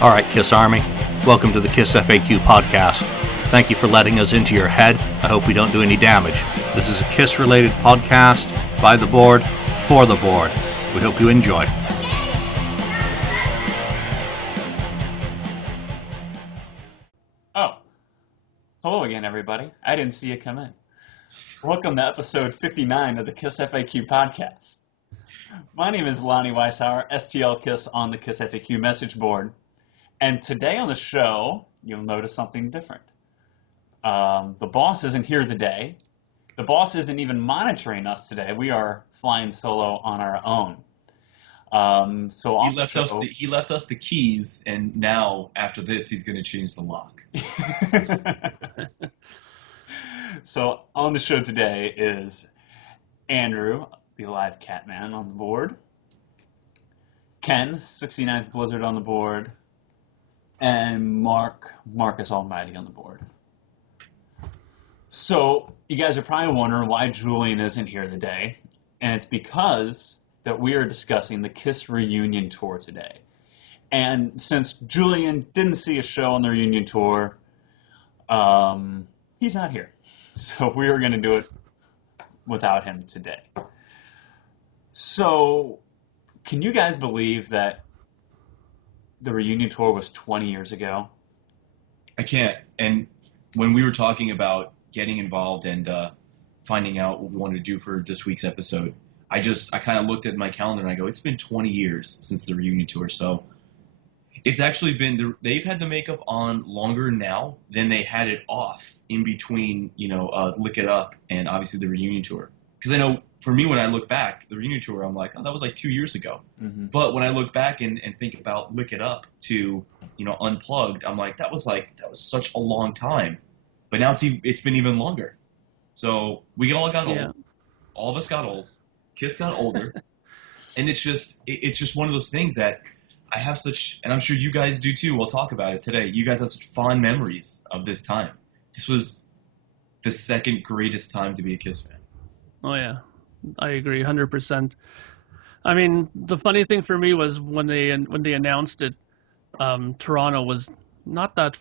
All right, Kiss Army, welcome to the KissFAQ podcast. Thank you for letting us into your head. I hope we don't do any damage. This is a Kiss-related podcast by the board, for the board. We hope you enjoy. Oh, hello again, everybody. I didn't see you come in. Welcome to episode 59 of the KissFAQ podcast. My name is Lonnie Weishauer, stlkiss on the KissFAQ message board. And today on the show, you'll notice something different. The boss isn't here today. The boss isn't even monitoring us today. We are flying solo on our own. He left us the keys, and now after this, he's going to change the lock. So on the show today is Andrew, the alivecatman, on the board. Ken, 69th Blizzard, on the board. And Marcus Almighty, on the board. So you guys are probably wondering why Julian isn't here today. And it's because that we are discussing the Kiss reunion tour today. And since Julian didn't see a show on the reunion tour, he's not here. So we are going to do it without him today. So can you guys believe that the reunion tour was 20 years ago? I can't. And when we were talking about getting involved and finding out what we wanted to do for this week's episode, I kind of looked at my calendar and I go, it's been 20 years since the reunion tour. So it's actually been, they've had the makeup on longer now than they had it off in between, Lick It Up and obviously the reunion tour. Because I know for me, when I look back, the reunion tour, I'm like, oh, that was like 2 years ago. Mm-hmm. But when I look back and think about Lick It Up to, Unplugged, I'm like, that was such a long time. But now it's been even longer. So we all got old. All of us got old. Kiss got older. And it's just one of those things that I have such, and I'm sure you guys do too, we'll talk about it today. You guys have such fond memories of this time. This was the second greatest time to be a Kiss fan. Oh yeah, I agree 100%. I mean, the funny thing for me was when they announced it, Toronto was not that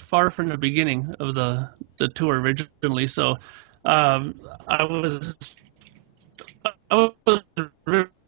far from the beginning of the tour originally. So I was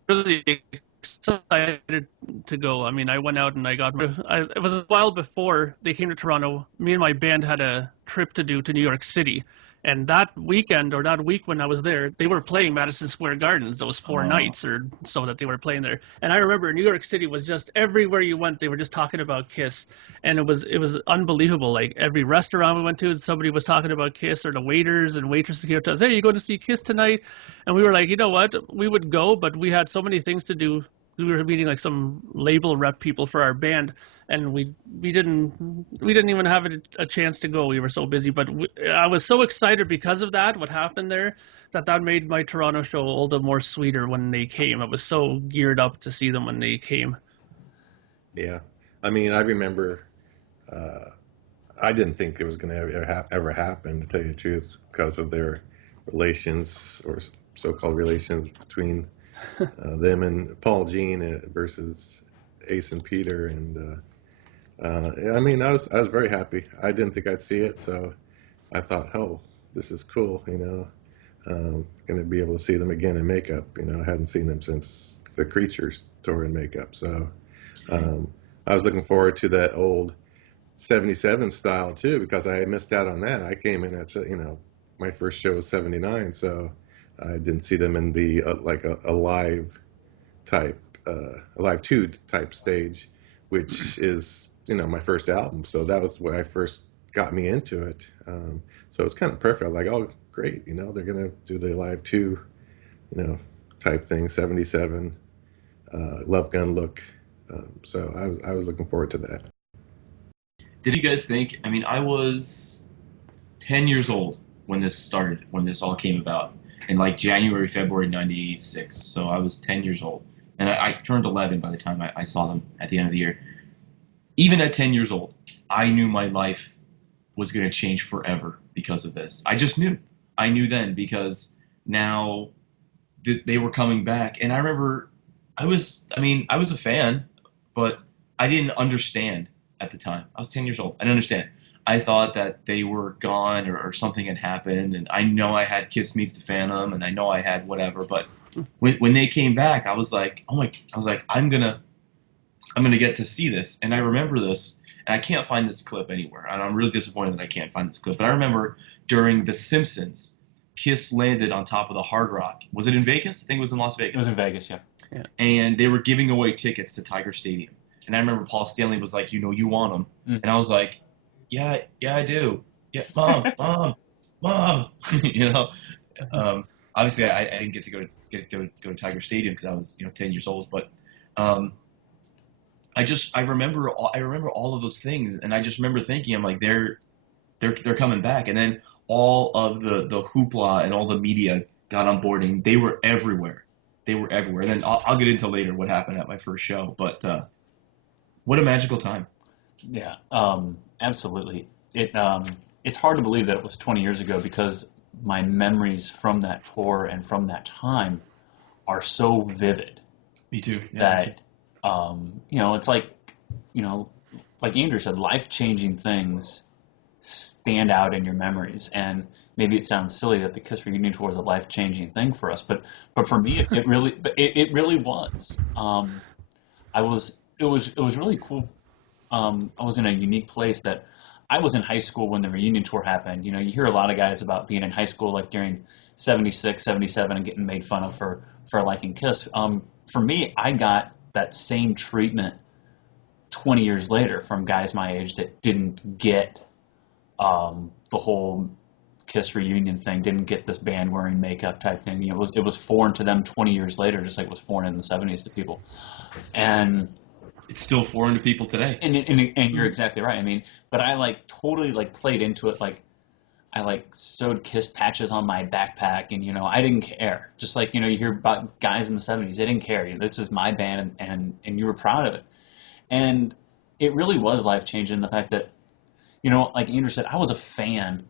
really excited to go. I mean, I went out and it was a while before they came to Toronto. Me and my band had a trip to do to New York City. And that weekend, or that week when I was there, they were playing Madison Square Garden, those 4 nights or so that they were playing there. And I remember New York City was just, everywhere you went, they were just talking about Kiss. And it was unbelievable. Like every restaurant we went to, somebody was talking about Kiss, or the waiters and waitresses came up to us, hey, you going to see Kiss tonight? And we were like, you know what? We would go, but we had so many things to do. We were meeting like some label rep people for our band, and we didn't even have a chance to go. We were so busy, but I was so excited because of that. What happened there, that made my Toronto show all the more sweeter when they came. I was so geared up to see them when they came. Yeah, I mean, I remember. I didn't think it was going to ever happen, to tell you the truth, because of their relations, or so-called relations between them and Paul Jean versus Ace and Peter, and I mean, I was very happy. I didn't think I'd see it, so I thought, oh, this is cool, going to be able to see them again in makeup. I hadn't seen them since the Creatures tour in makeup, so I was looking forward to that old 77 style too, because I had missed out on that. I came in at, my first show was 79, so I didn't see them in the like a live type, a live 2 type stage, which is my first album. So that was what I first got me into it. So it's kind of perfect. I'm like, oh great, they're gonna do the live 2, type thing, 77, Love Gun look. So I was looking forward to that. Did you guys think? I mean, I was 10 years old when this started, when this all came about. In like January, February 96. So I was 10 years old. And I turned 11 by the time I saw them at the end of the year. Even at 10 years old, I knew my life was going to change forever because of this. I just knew. I knew then, because now they were coming back. And I remember I was a fan, but I didn't understand at the time. I was 10 years old. I didn't understand. I thought that they were gone or something had happened, and I know I had Kiss Meets the Phantom, and I know I had whatever. But when they came back, I was like, oh my! I was like, I'm gonna get to see this. And I remember this, and I can't find this clip anywhere, and I'm really disappointed that I can't find this clip. But I remember during The Simpsons, Kiss landed on top of the Hard Rock. Was it in Vegas? I think it was in Las Vegas. It was in Vegas, yeah. And they were giving away tickets to Tiger Stadium. And I remember Paul Stanley was like, you want them. And I was like, yeah, I do. Yeah, mom. Obviously I didn't get to go to Tiger Stadium because I was 10 years old. But I remember all of those things, and I just remember thinking, I'm like, they're coming back. And then all of the hoopla and all the media got on board, and they were everywhere. And then I'll get into later what happened at my first show. But what a magical time. Yeah, absolutely. It's hard to believe that it was 20 years ago because my memories from that tour and from that time are so vivid. Me too. That it's like Andrew said, life-changing things stand out in your memories. And maybe it sounds silly that the Kiss reunion tour was a life-changing thing for us, but for me it really was. It was really cool. I was in a unique place that I was in high school when the reunion tour happened. You hear a lot of guys about being in high school like during 76, 77 and getting made fun of for liking Kiss. For me, I got that same treatment 20 years later from guys my age that didn't get the whole Kiss reunion thing, didn't get this band wearing makeup type thing. It was foreign to them 20 years later, just like it was foreign in the 70s to people. And it's still foreign to people today. And you're exactly right. I mean, but I totally played into it. I sewed Kiss patches on my backpack, and I didn't care. Just you hear about guys in the 70s, they didn't care. This is my band, and you were proud of it. And it really was life changing. The fact that like Andrew said, I was a fan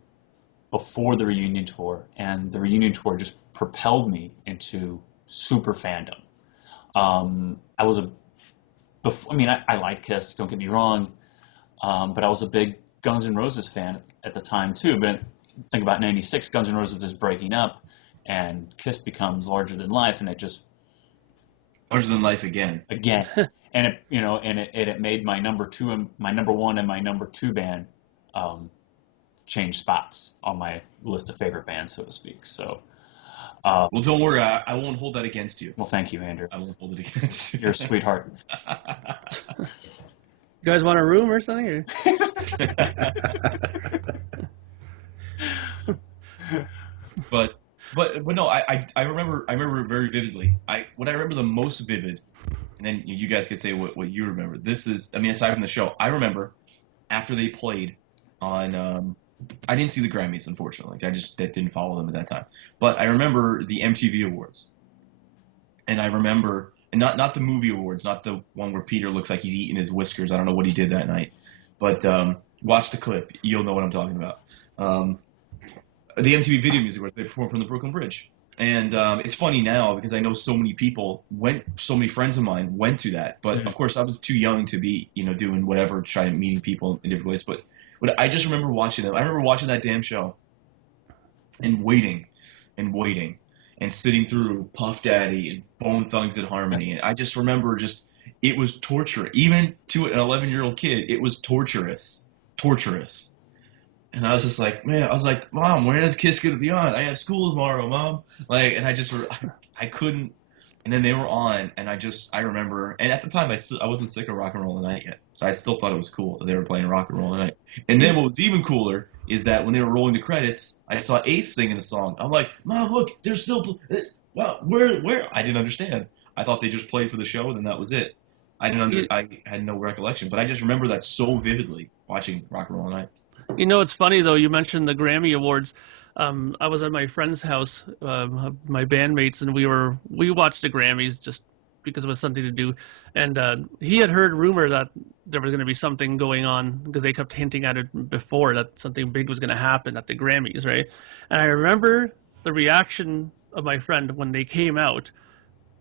before the reunion tour, and the reunion tour just propelled me into super fandom. I liked Kiss, don't get me wrong, but I was a big Guns N' Roses fan at the time too. But think about '96, Guns N' Roses is breaking up, and Kiss becomes larger than life, and it just larger than life again. And it made my number two and my number one and my number two band change spots on my list of favorite bands, so to speak. So. Well, don't worry. I won't hold that against you. Well, thank you, Andrew. I won't hold it against you. You're a sweetheart. You guys want a room or something? Or? But no, I remember very vividly. What I remember the most vivid, and then you guys can say what you remember. This is, aside from the show, I remember after they played on. I didn't see the Grammys, unfortunately. I just didn't follow them at that time. But I remember the MTV Awards, and I remember, and not the movie awards, not the one where Peter looks like he's eating his whiskers. I don't know what he did that night, but watch the clip. You'll know what I'm talking about. The MTV Video Music Awards, they performed from the Brooklyn Bridge. And it's funny now because I know so many friends of mine went to that. But of course, I was too young to be, doing whatever, trying meeting people in different ways. But I just remember watching them. I remember watching that damn show and waiting and sitting through Puff Daddy and Bone Thugs and Harmony. And I just remember it was torture. Even to an 11-year-old kid, it was torturous. And I was just like, Mom, when is Kiss going to be on? I have school tomorrow, Mom. And I couldn't. And then they were on, and I remember, and at the time I wasn't sick of Rock and Roll Tonight yet, so I still thought it was cool that they were playing Rock and Roll Tonight. And then what was even cooler is that when they were rolling the credits, I saw Ace singing the song. I'm like, Mom, look, they're still, wow, where? I didn't understand. I thought they just played for the show, and then that was it. I had no recollection, but I just remember that so vividly watching Rock and Roll Tonight. It's funny though. You mentioned the Grammy Awards. I was at my friend's house, my bandmates, and we watched the Grammys just because it was something to do. And he had heard rumor that there was going to be something going on because they kept hinting at it before that something big was going to happen at the Grammys, right? And I remember the reaction of my friend when they came out.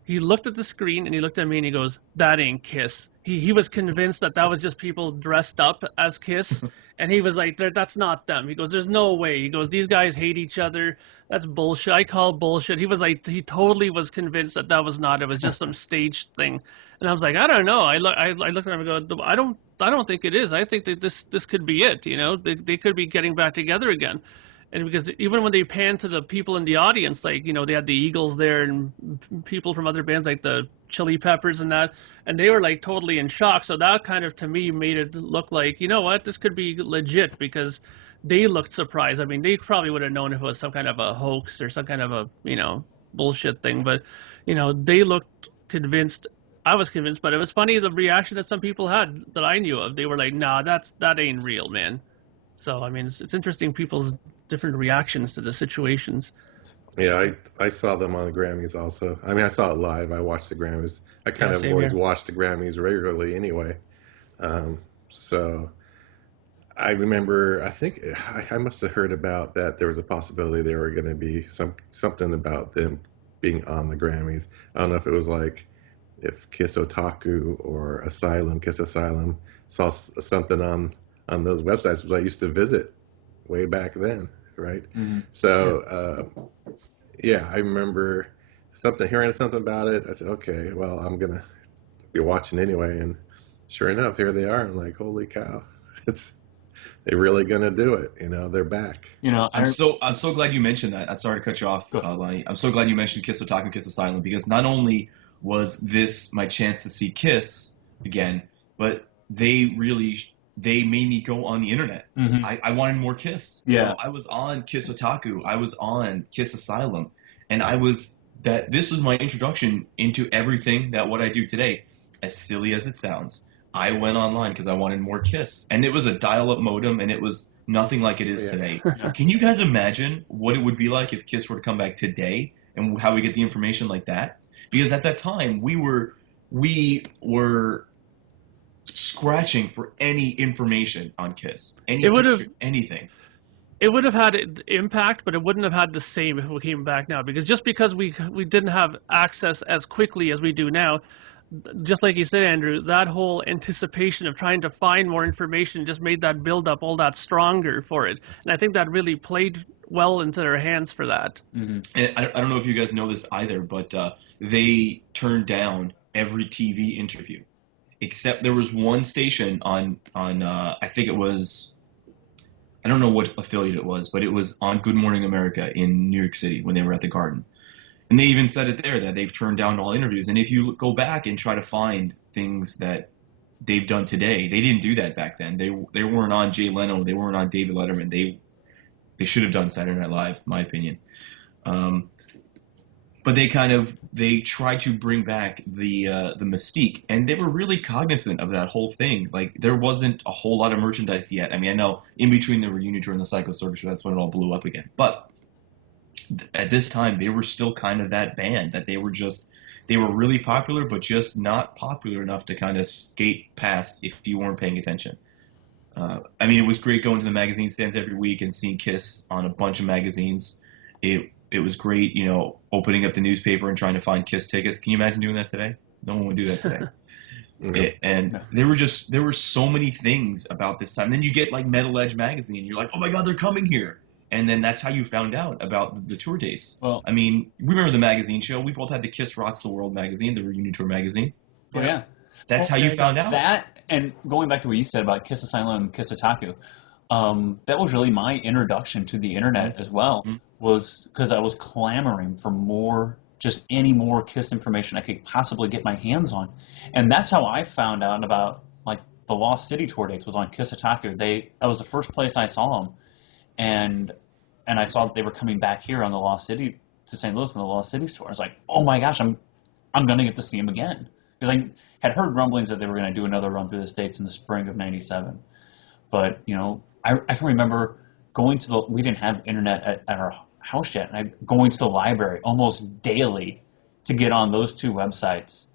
he looked at the screen and he looked at me and he goes, "That ain't Kiss." He was convinced that was just people dressed up as Kiss, and he was like, "That's not them." He goes, "There's no way." He goes, "These guys hate each other. That's bullshit. I call bullshit." He was like, he totally was convinced that was not. It was just some staged thing. And I was like, I don't know. I looked at him and go, I don't think it is. I think that this could be it. You know, they could be getting back together again. And because even when they panned to the people in the audience, like, you know, they had the Eagles there and people from other bands like the Chili Peppers and that, and they were like totally in shock. So that kind of, to me, made it look like, you know what, this could be legit, because they looked surprised. I mean, they probably would have known if it was some kind of a hoax or some kind of a, you know, bullshit thing, but, you know, they looked convinced. I was convinced, but it was funny the reaction that some people had that I knew of. They were like, "Nah, that ain't real, man." So I mean, it's interesting people's different reactions to the situations. Yeah, I saw them on the Grammys also. I mean, I saw it live. I watched the Grammys. I kind of same always here. watched the Grammys regularly anyway. So I remember, I think I must have heard about that there was a possibility there were going to be something about them being on the Grammys. I don't know if it was like if Kiss Otaku or Kiss Asylum saw something on those websites, which I used to visit way back then, right? Mm-hmm. So yeah, I remember hearing something about it. I said, okay, well, I'm gonna be watching anyway, and sure enough, here they are. I'm like, holy cow, they're really gonna do it. You know, they're back. You know, I'm so glad you mentioned that. I'm sorry to cut you off, Lonnie. I'm so glad you mentioned Kiss Otaku, Kiss Asylum, because not only was this my chance to see Kiss again, but they made me go on the internet. Mm-hmm. I wanted more Kiss. Yeah. So I was on Kiss Otaku. I was on Kiss Asylum. And this was my introduction into everything that what I do today. As silly as it sounds, I went online because I wanted more Kiss. And it was a dial-up modem, and it was nothing like it is today. Can you guys imagine what it would be like if Kiss were to come back today and how we get the information like that? Because at that time, we were scratching for any information on Kiss, anything. It would have had impact, but it wouldn't have had the same if we came back now. Because we didn't have access as quickly as we do now, just like you said, Andrew, that whole anticipation of trying to find more information just made that build up all that stronger for it. And I think that really played well into their hands for that. Mm-hmm. And I don't know if you guys know this either, but they turned down every TV interview, except there was one station on I think it was, I don't know what affiliate it was, but it was on Good Morning America in New York City when they were at the Garden. And they even said it there that they've turned down all interviews. And if you go back and try to find things that they've done today, they didn't do that back then. They weren't on Jay Leno. They weren't on David Letterman. They should have done Saturday Night Live, in my opinion. But they tried to bring back the mystique, and they were really cognizant of that whole thing. Like, there wasn't a whole lot of merchandise yet. I mean, I know in between the reunion tour and the Psycho Circus, that's when it all blew up again. But at this time, they were still kind of that band that they were really popular, but just not popular enough to kind of skate past if you weren't paying attention. I mean, it was great going to the magazine stands every week and seeing Kiss on a bunch of magazines. It was great, you know, opening up the newspaper and trying to find Kiss tickets. Can you imagine doing that today? No one would do that today. And there were so many things about this time. And then you get like Metal Edge magazine, and you're like, oh my God, they're coming here. And then that's how you found out about the tour dates. Well, I mean, remember the magazine show? We both had the Kiss Rocks the World magazine, the reunion tour magazine. Oh, yeah. That's how you found out. That, and going back to what you said about Kiss Asylum and Kiss Otaku, that was really my introduction to the internet as well, was because I was clamoring for any more Kiss information I could possibly get my hands on. And that's how I found out about, like, the Lost City tour dates was on Kiss Otaku. That was the first place I saw them. And I saw that they were coming back here on the Lost City to St. Louis on the Lost Cities tour. I was like, oh my gosh, I'm going to get to see them again. Because I had heard rumblings that they were going to do another run through the States in the spring of '97. But, you know, I can remember going to we didn't have internet at our house yet, and going to the library almost daily to get on those two websites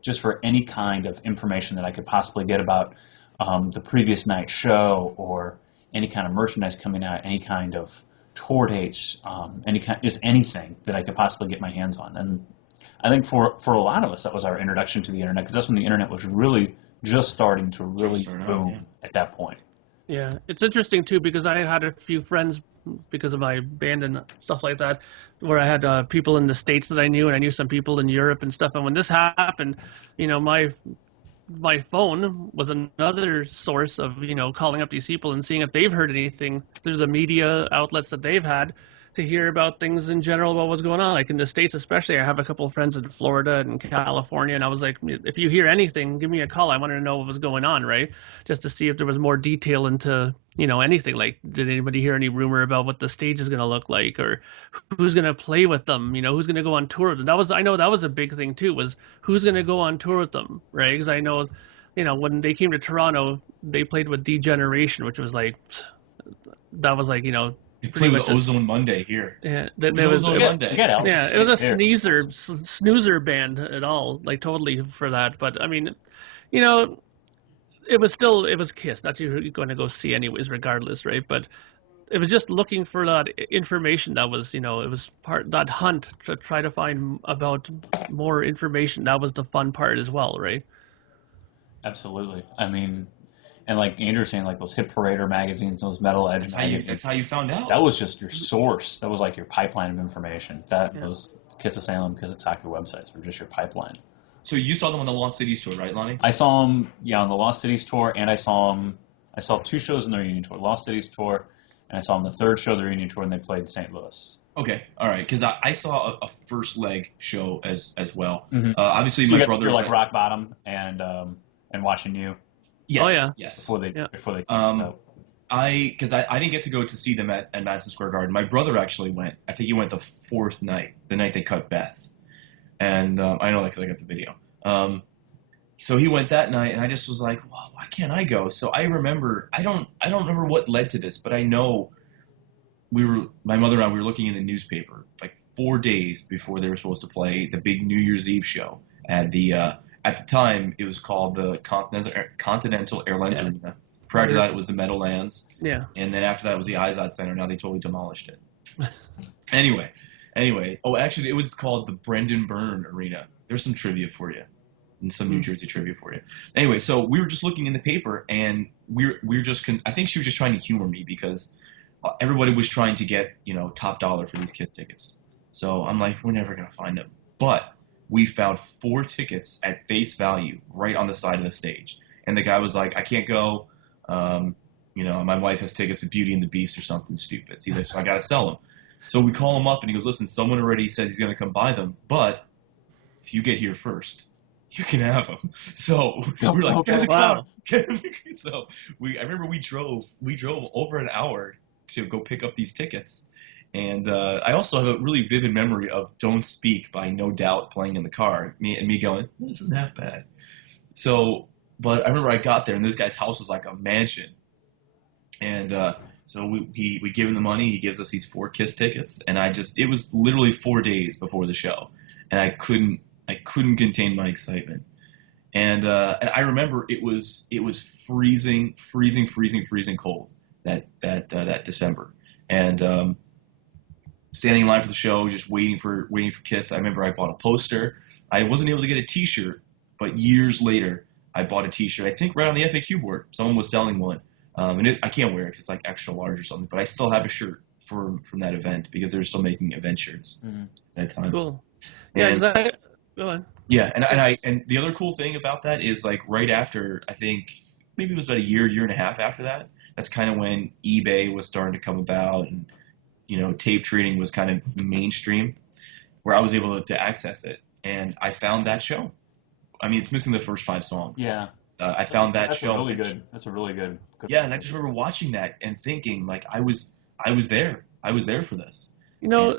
just for any kind of information that I could possibly get about the previous night's show, or any kind of merchandise coming out, any kind of tour dates, anything that I could possibly get my hands on. And I think for a lot of us, that was our introduction to the internet, because that's when the internet was really just starting to really boom at that point. Yeah, it's interesting too because I had a few friends because of my band and stuff like that, where I had people in the States that I knew, and I knew some people in Europe and stuff. And when this happened, my phone was another source of calling up these people and seeing if they've heard anything through the media outlets that they've had to hear about things in general about what's going on. Like in the States especially, I have a couple of friends in Florida and California, and I was like, if you hear anything, give me a call. I wanted to know what was going on, right? Just to see if there was more detail into anything. Like, did anybody hear any rumor about what the stage is going to look like, or who's going to play with them, who's going to go on tour with them? I know that was a big thing too, was who's going to go on tour with them, right? Because I know when they came to Toronto, they played with Degeneration, which was like, that was like, It pretty played much with Ozone Monday here. Yeah, It was Ozone Monday. it was a snoozer band at all, like totally for that. But I mean, it was Kiss. That's who you're going to go see anyways, regardless, right? But it was just looking for that information that was, it was that hunt to try to find about more information. That was the fun part as well, right? Absolutely. I mean, and like Andrew was saying, like those Hit Parader magazines, those Metal Edge magazines. That's how you found out. That was just your source. That was like your pipeline of information. Those Kiss Asylum, Kiss Attack websites were just your pipeline. So you saw them on the Lost Cities tour, right, Lonnie? I saw them, on the Lost Cities tour, and I saw 2 shows in the reunion tour, Lost Cities tour, and I saw them the 3rd show of the reunion tour, and they played St. Louis. Okay, all right, because I saw a first leg show as well. Mm-hmm. Obviously, so my brother like Rock Bottom and Watching You. Yes, oh yeah. Yes. Before they came out. Because I didn't get to go to see them at Madison Square Garden. My brother actually went. I think he went the 4th night, the night they cut Beth, and I know that because I got the video. So he went that night, and I just was like, well, why can't I go? So I remember, I don't remember what led to this, but I know my mother and I were looking in the newspaper like 4 days before they were supposed to play the big New Year's Eve show at the time it was called the Continental Airlines Arena. Prior to that, it was the Meadowlands. Yeah. And then after that, it was the Izod Center. Now they totally demolished it. Anyway. Oh, actually, it was called the Brendan Byrne Arena. There's some trivia for you. And some New Jersey trivia for you. Anyway, so we were just looking in the paper, and we're just I think she was just trying to humor me because everybody was trying to get, top dollar for these Kiss tickets. So I'm like, we're never going to find them. But we found 4 tickets at face value right on the side of the stage. And the guy was like, I can't go. My wife has tickets to Beauty and the Beast or something stupid. He's like, so I got to sell them. So we call him up, and he goes, listen, someone already says he's going to come buy them, but if you get here first, you can have them. So we're like, get in the car. So I remember we drove over an hour to go pick up these tickets. And I also have a really vivid memory of Don't Speak by No Doubt playing in the car. Me going, this isn't half bad. So, but I remember I got there, and this guy's house was like a mansion. And so we give him the money. He gives us these 4 Kiss tickets. And it was literally 4 days before the show. And I couldn't contain my excitement. And I remember it was freezing cold that December. And standing in line for the show, just waiting for Kiss. I remember I bought a poster. I wasn't able to get a T-shirt, but years later, I bought a T-shirt. I think right on the FAQ board, someone was selling one, and I can't wear it because it's like extra large or something. But I still have a shirt from that event because they were still making event shirts at that time. Cool. Yeah, go on. Yeah, and the other cool thing about that is like right after, I think maybe it was about a year and a half after that. That's kind of when eBay was starting to come about, and tape trading was kind of mainstream, where I was able to access it, and I found that show. I mean, it's missing the first 5 songs. Yeah. I found that show. That's a really good. Yeah, and I just remember watching that and thinking like I was there. I was there for this. Yeah.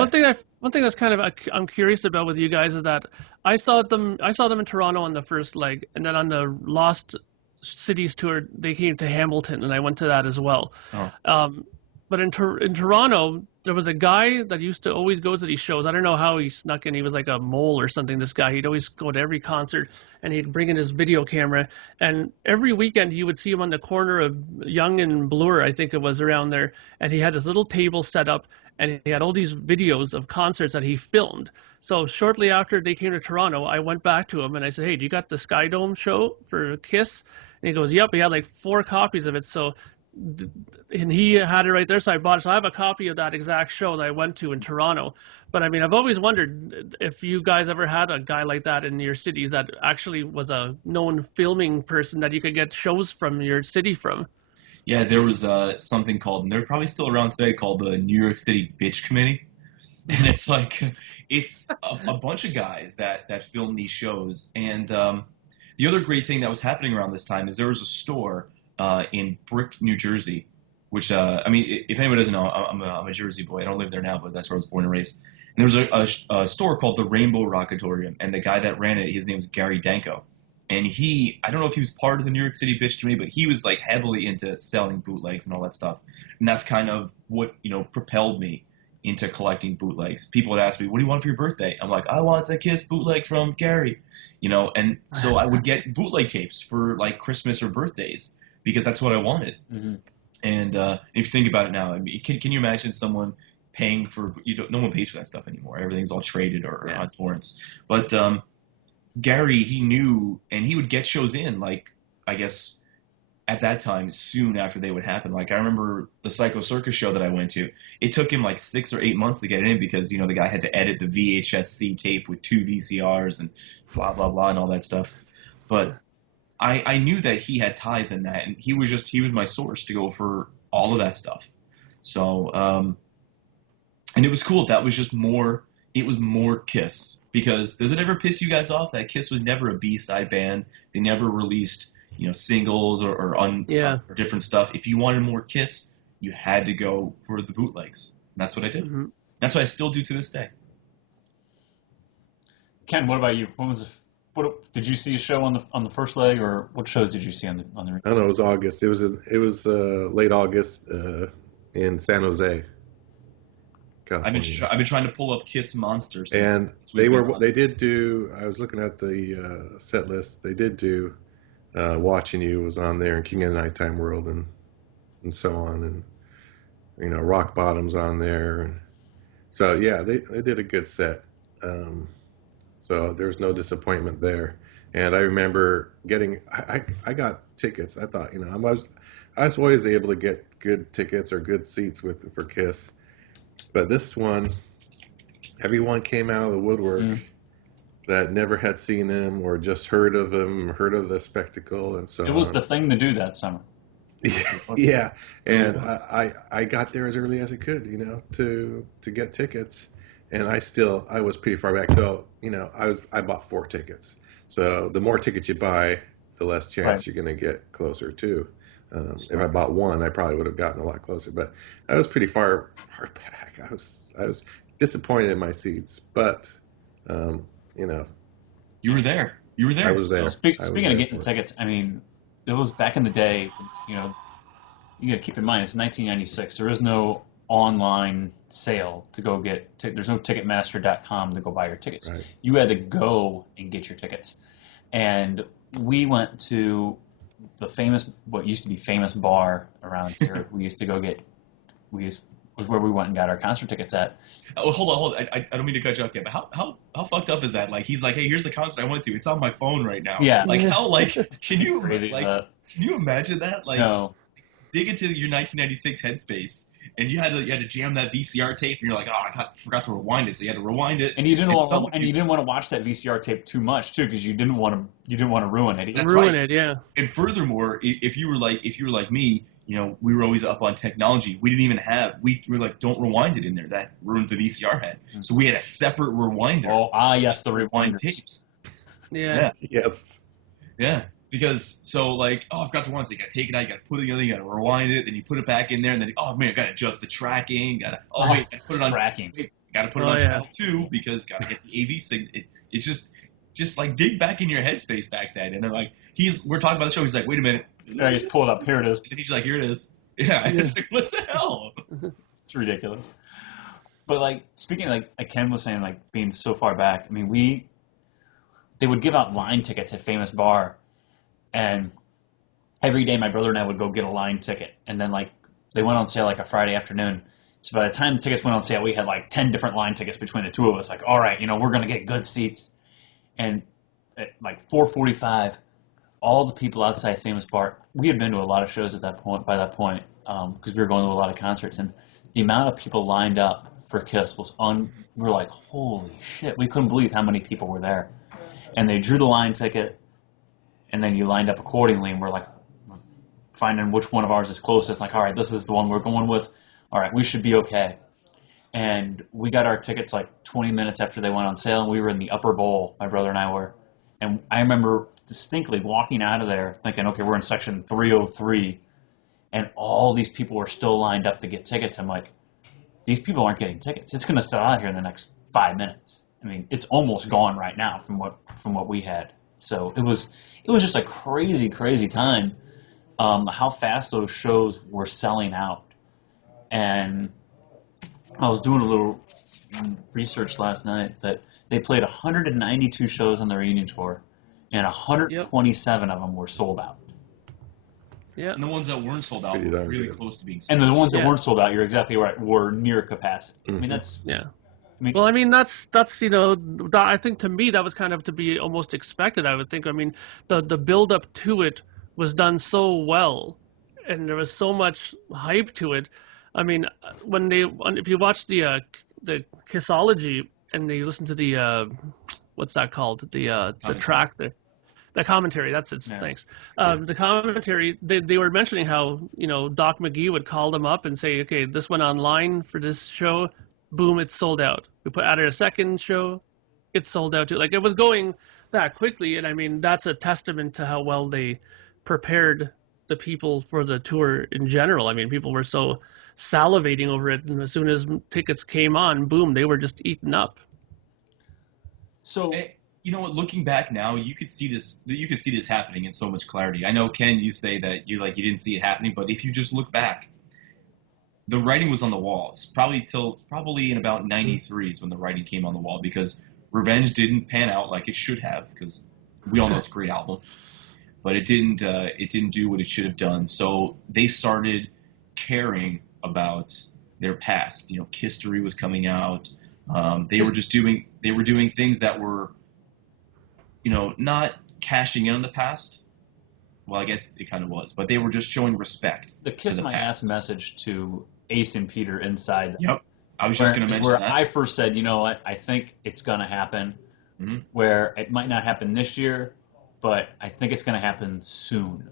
One thing that's kind of I'm curious about with you guys is that I saw them in Toronto on the first leg, and then on the Lost Cities tour they came to Hamilton, and I went to that as well. Oh. But in Toronto, there was a guy that used to always go to these shows. I don't know how he snuck in. He was like a mole or something, this guy. He'd always go to every concert, and he'd bring in his video camera. And every weekend, you would see him on the corner of Yonge and Bloor, I think it was, around there. And he had his little table set up, and he had all these videos of concerts that he filmed. So shortly after they came to Toronto, I went back to him and I said, "Hey, do you got the Sky Dome show for Kiss?" And he goes, "Yep." He had like 4 copies of it. So, and he had it right there, so I bought it. So I have a copy of that exact show that I went to in Toronto. But I mean, I've always wondered if you guys ever had a guy like that in your cities that actually was a known filming person that you could get shows from your city from. Yeah, there was something called, and they're probably still around today, called the New York City Bitch Committee. And it's like, it's a bunch of guys that film these shows. And the other great thing that was happening around this time is there was a store in Brick, New Jersey, which, I mean, if anyone doesn't know, I'm a Jersey boy. I don't live there now, but that's where I was born and raised. And there was a store called the Rainbow Rockatorium, and the guy that ran it, his name was Gary Danko. And I don't know if he was part of the New York City Bitch Committee, but he was like heavily into selling bootlegs and all that stuff. And that's kind of what, propelled me into collecting bootlegs. People would ask me, "What do you want for your birthday?" I'm like, "I want the Kiss bootleg from Gary," and so I would get bootleg tapes for like Christmas or birthdays because that's what I wanted. Mm-hmm. And if you think about it now, I mean, can you imagine someone paying for? No one pays for that stuff anymore. Everything's all traded or on torrents. But Gary, he knew, and he would get shows in, like, I guess at that time, soon after they would happen. Like, I remember the Psycho Circus show that I went to. It took him like 6 or 8 months to get it in because, the guy had to edit the VHS-C tape with 2 VCRs and blah, blah, blah, and all that stuff. But I knew that he had ties in that, and he was my source to go for all of that stuff. So, and it was cool. That was just more, it was more Kiss. Because does it ever piss you guys off that Kiss was never a B-side band? They never released, singles or different stuff. If you wanted more Kiss, you had to go for the bootlegs. And that's what I did. Mm-hmm. That's what I still do to this day. Ken, what about you? What did you see a show on the first leg, or what shows did you see on the? I don't know. It was August. It was late August in San Jose, California. I've been trying to pull up Kiss Monsters. And they did do. I was looking at the set list. They did do Watching You was on there, and King of the Nighttime World, and so on, and Rock Bottom's on there, and so yeah, they did a good set. So there was no disappointment there. And I remember I got tickets. I thought I was always able to get good tickets or good seats for Kiss. But this one, everyone came out of the woodwork that never had seen him or just heard of him, heard of the spectacle, and so on. It was the thing to do that summer. Yeah, and I got there as early as I could, to get tickets, and I was pretty far back though. I bought 4 tickets, so the more tickets you buy, the less chance you're going to get closer to. If I bought 1, I probably would have gotten a lot closer, but I was pretty far back. I was disappointed in my seats, but you were there. You were there. I was there. Speaking of getting tickets, I mean, it was back in the day. You got to keep in mind it's 1996. There is no online sale to go get. There's no Ticketmaster.com to go buy your tickets. Right. You had to go and get your tickets, and we went to the what used to be famous bar around here. We used to go get. Was where we went and got our concert tickets at. Oh, hold on. I don't mean to cut you off yet, but how fucked up is that? Like, he's like, "Hey, here's the concert I went to. It's on my phone right now." Yeah. Like, how, like, can you Crazy, can you imagine that? Like, no. dig into your 1996 headspace, and you had to jam that VCR tape, and you're like, "Oh, I forgot to rewind it," so you had to rewind it. And you didn't want to watch that VCR tape too much too, because you didn't want to ruin it. That's ruin right. it, yeah. And furthermore, if you were like me, we were always up on technology. We didn't even we were like, don't rewind it in there. That ruins the VCR head. Mm-hmm. So we had a separate rewinder. Oh, yes, the rewind tapes. Yeah. Yes. Yeah. Because, I forgot to rewind, so you got to take it out, you got to put it in, you got to rewind it, then you put it back in there, and then, oh, man, I got to adjust the tracking, got to put it on tracking. Got to put it on channel 2, because got to get the AV signal. It's just like, dig back in your headspace back then, and then, we're talking about the show, he's like, wait a minute. I just pull it up, here it is. And he's like, here it is. Yeah, it's like, what the hell? It's ridiculous. But, speaking of, Ken was saying, being so far back, I mean, they would give out line tickets at Famous Bar. And every day my brother and I would go get a line ticket. And then, they went on sale, a Friday afternoon. So by the time the tickets went on sale, we had like 10 different line tickets between the two of us. Like, all right, we're going to get good seats. And at like 4:45, all the people outside Famous Bar, we had been to a lot of shows at that point, by that point, because we were going to a lot of concerts. And the amount of people lined up for Kiss was we were like, holy shit. We couldn't believe how many people were there. And they drew the line ticket, and then you lined up accordingly, and we're like finding which one of ours is closest. Like, all right, this is the one we're going with. All right, we should be okay. And we got our tickets like 20 minutes after they went on sale, and we were in the upper bowl, my brother and I were. And I remember distinctly walking out of there thinking, okay, we're in section 303, and all these people were still lined up to get tickets. I'm like, these people aren't getting tickets. It's going to sell out here in the next 5 minutes. I mean, it's almost gone right now from what we had. So it was just a crazy, crazy time. How fast those shows were selling out. And I was doing a little research last night that they played 192 shows on the reunion tour, and 127 of them were sold out. Yeah. And the ones that weren't sold out were really close to being sold out. And the ones that Yeah. weren't sold out, you're exactly right, were near capacity. I mean, that's... Yeah. I mean, Well, I mean, that's I think to me that was kind of to be almost expected, I would think. I mean, the build up to it was done so well, and there was so much hype to it. I mean, if you watch the Kissology and you listen to the what's that called, the track, the commentary, that's it. Yeah. Thanks. The commentary, they were mentioning how Doc McGee would call them up and say, okay, this went online for this show, boom, it's sold out. We added a second show, it's sold out too. Like, it was going that quickly, and I mean, that's a testament to how well they prepared the people for the tour in general. I mean, people were so salivating over it, and as soon as tickets came on, boom, they were just eaten up. So, you know what? Looking back now, you could see this. You could see this happening in so much clarity. I know, Ken, you say that you didn't see it happening, but if you just look back, the writing was on the walls. Probably in about '93 is when the writing came on the wall, because Revenge didn't pan out like it should have, because we all know it's a great album, but it didn't do what it should have done. So they started caring about their past. History was coming out. They were doing things that were, not cashing in on the past. Well, I guess it kind of was, but they were just showing respect. The Kiss My Ass message to Ace and Peter inside. Yep. I was just going to mention where that. I first said, you know what, I think it's going to happen. Mm-hmm. Where it might not happen this year, but I think it's going to happen soon.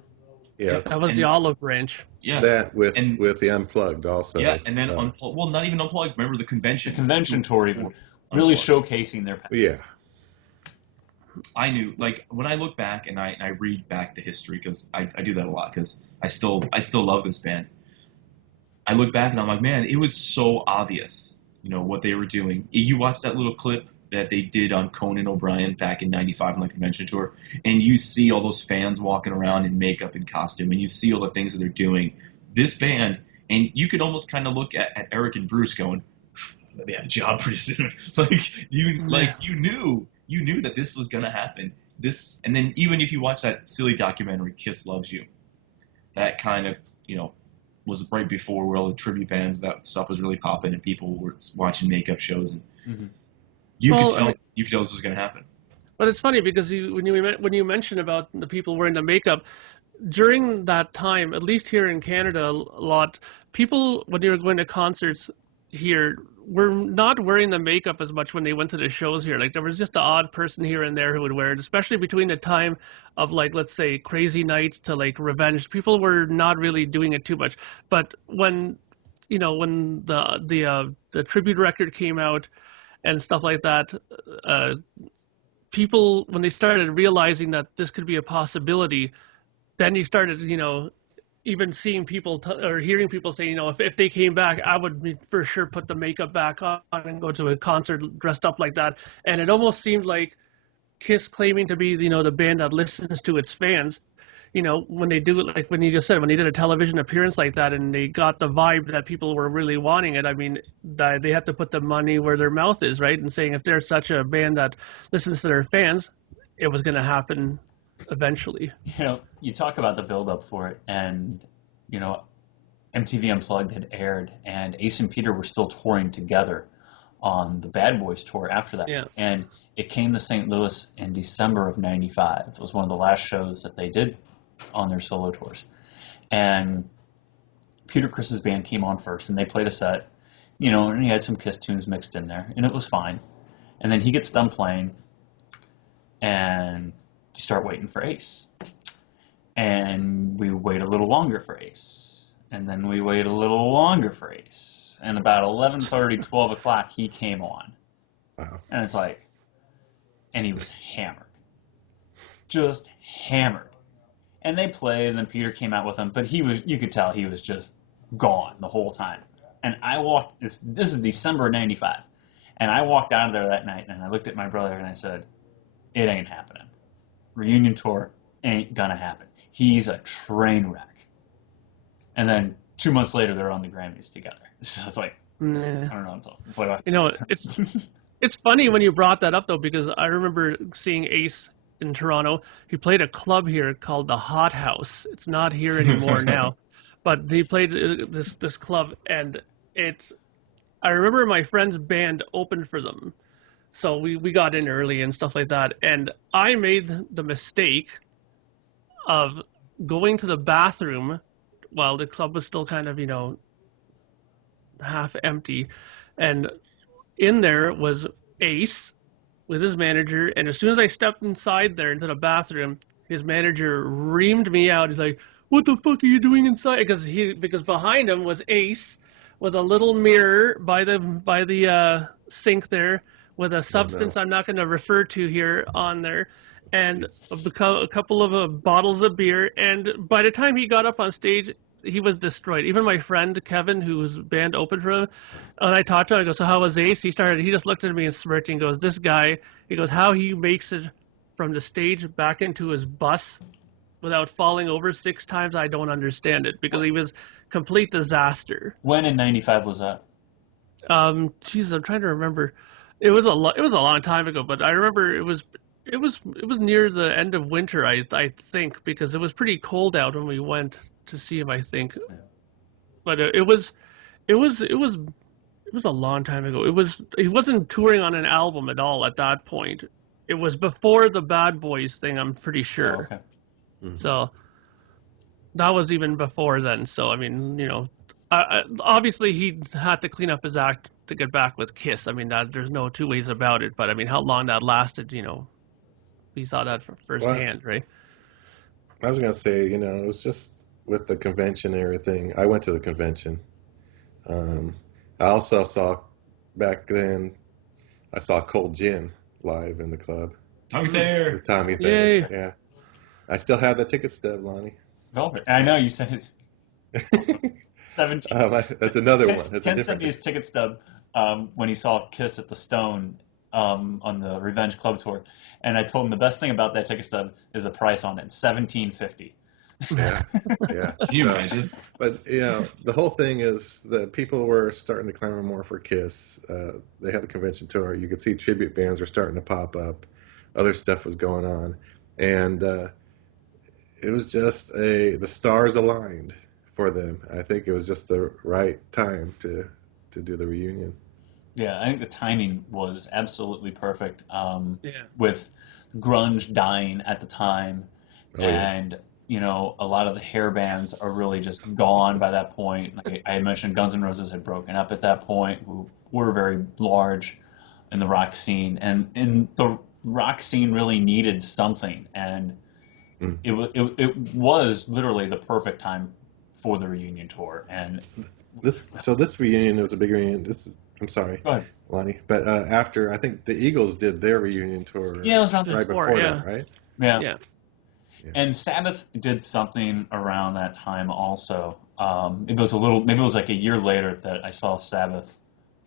Yeah. That was the olive branch. Yeah. That with the Unplugged also. Yeah, and then Unplugged. Well, not even Unplugged. Remember the convention. The convention tour even really showcasing their past. Yeah. I knew, when I look back and I read back the history, because I do that a lot, because I still love this band. I look back and I'm like, man, it was so obvious, what they were doing. You watch that little clip that they did on Conan O'Brien back in '95 on the convention tour, and you see all those fans walking around in makeup and costume, and you see all the things that they're doing. This band, and you could almost kind of look at Eric and Bruce going, they have a job pretty soon. You knew that this was gonna happen. And then even if you watch that silly documentary, Kiss Loves You, that kind of, was right before where all the tribute bands, that stuff was really popping, and people were watching makeup shows, and mm-hmm. you could tell this was gonna happen. But it's funny because when you mention about the people wearing the makeup, during that time, at least here in Canada, a lot people, when they were going to concerts here, were not wearing the makeup as much when they went to the shows here. Like, there was just an odd person here and there who would wear it, especially between the time of, let's say, Crazy Nights to Revenge. People were not really doing it too much. But when the tribute record came out and stuff like that, people, when they started realizing that this could be a possibility, then you started, even seeing people or hearing people say, if they came back, I would for sure put the makeup back on and go to a concert dressed up like that. And it almost seemed like Kiss claiming to be, the band that listens to its fans, when they do it, like when you just said, when they did a television appearance like that and they got the vibe that people were really wanting it, I mean, they have to put the money where their mouth is, right? And saying if they're such a band that listens to their fans, it was going to happen eventually. You talk about the build up for it, and MTV Unplugged had aired, and Ace and Peter were still touring together on the Bad Boys tour after that. Yeah. And it came to St. Louis in December of '95. It was one of the last shows that they did on their solo tours. And Peter Criss's band came on first, and they played a set, and he had some Kiss tunes mixed in there, and it was fine. And then he gets done playing, and you start waiting for Ace. And we wait a little longer for Ace. And then we wait a little longer for Ace. And about 11:30, 12 o'clock, he came on. Wow. And it's like, and he was hammered. Just hammered. And they played, and then Peter came out with him. But you could tell he was just gone the whole time. And I walked, this is December of '95. And I walked out of there that night, and I looked at my brother, and I said, it ain't happening. Reunion tour ain't gonna happen. He's a train wreck. And then 2 months later, they're on the Grammys together. So it's like, I don't know. It's funny when you brought that up, though, because I remember seeing Ace in Toronto. He played a club here called the Hot House. It's not here anymore now. But he played this club, and I remember my friend's band opened for them. So we got in early and stuff like that. And I made the mistake of going to the bathroom while the club was still kind of, half empty. And in there was Ace with his manager. And as soon as I stepped inside there into the bathroom, his manager reamed me out. He's like, what the fuck are you doing inside? Because behind him was Ace with a little mirror by the sink there with a substance I'm not going to refer to here on there. And a couple of bottles of beer, and by the time he got up on stage, he was destroyed. Even my friend Kevin, whose band opened for him, and I talked to him, I go, so how was Ace? He just looked at me and smirked and goes, this guy, he goes, how he makes it from the stage back into his bus without falling over 6 times, I don't understand it, because he was complete disaster. When in '95 was that? Jesus, I'm trying to remember. It was a long time ago, but I remember it was near the end of winter, I think, because it was pretty cold out when we went to see him, I think. Yeah. But it was a long time ago. He wasn't touring on an album at all at that point. It was before the Bad Boys thing, I'm pretty sure. Oh, okay. Mm-hmm. So that was even before then. So I mean, obviously he had to clean up his act to get back with Kiss. I mean, there's no two ways about it. But I mean, how long that lasted, we saw that firsthand, right? I was gonna say, it was just with the convention and everything. I went to the convention. I also saw back then. I saw Cold Gin live in the club. Tommy Thayer. It was Tommy Thayer. Yay. Yeah. I still have the ticket stub, Lonnie. Velvet. I know you said it. Awesome. 17. That's another one. That's Ken sent me his ticket stub when he saw Kiss at the Stone on the Revenge Club tour, and I told him the best thing about that ticket stub is the price on it, $17.50. Yeah. Can you imagine? But the whole thing is that people were starting to clamor more for Kiss. They had the convention tour. You could see tribute bands were starting to pop up. Other stuff was going on, and it was just the stars aligned for them. I think it was just the right time to do the reunion. Yeah, I think the timing was absolutely perfect. With grunge dying at the time, and a lot of the hair bands are really just gone by that point. Like I had mentioned, Guns N' Roses had broken up at that point, who were very large in the rock scene, and the rock scene really needed something, and it was literally the perfect time for the reunion tour. And this reunion was a big reunion. I'm sorry, go ahead, Lonnie, but after I think the Eagles did their reunion tour. Yeah, it was around right before that, right? Yeah. And Sabbath did something around that time also. Maybe it was like a year later that I saw Sabbath.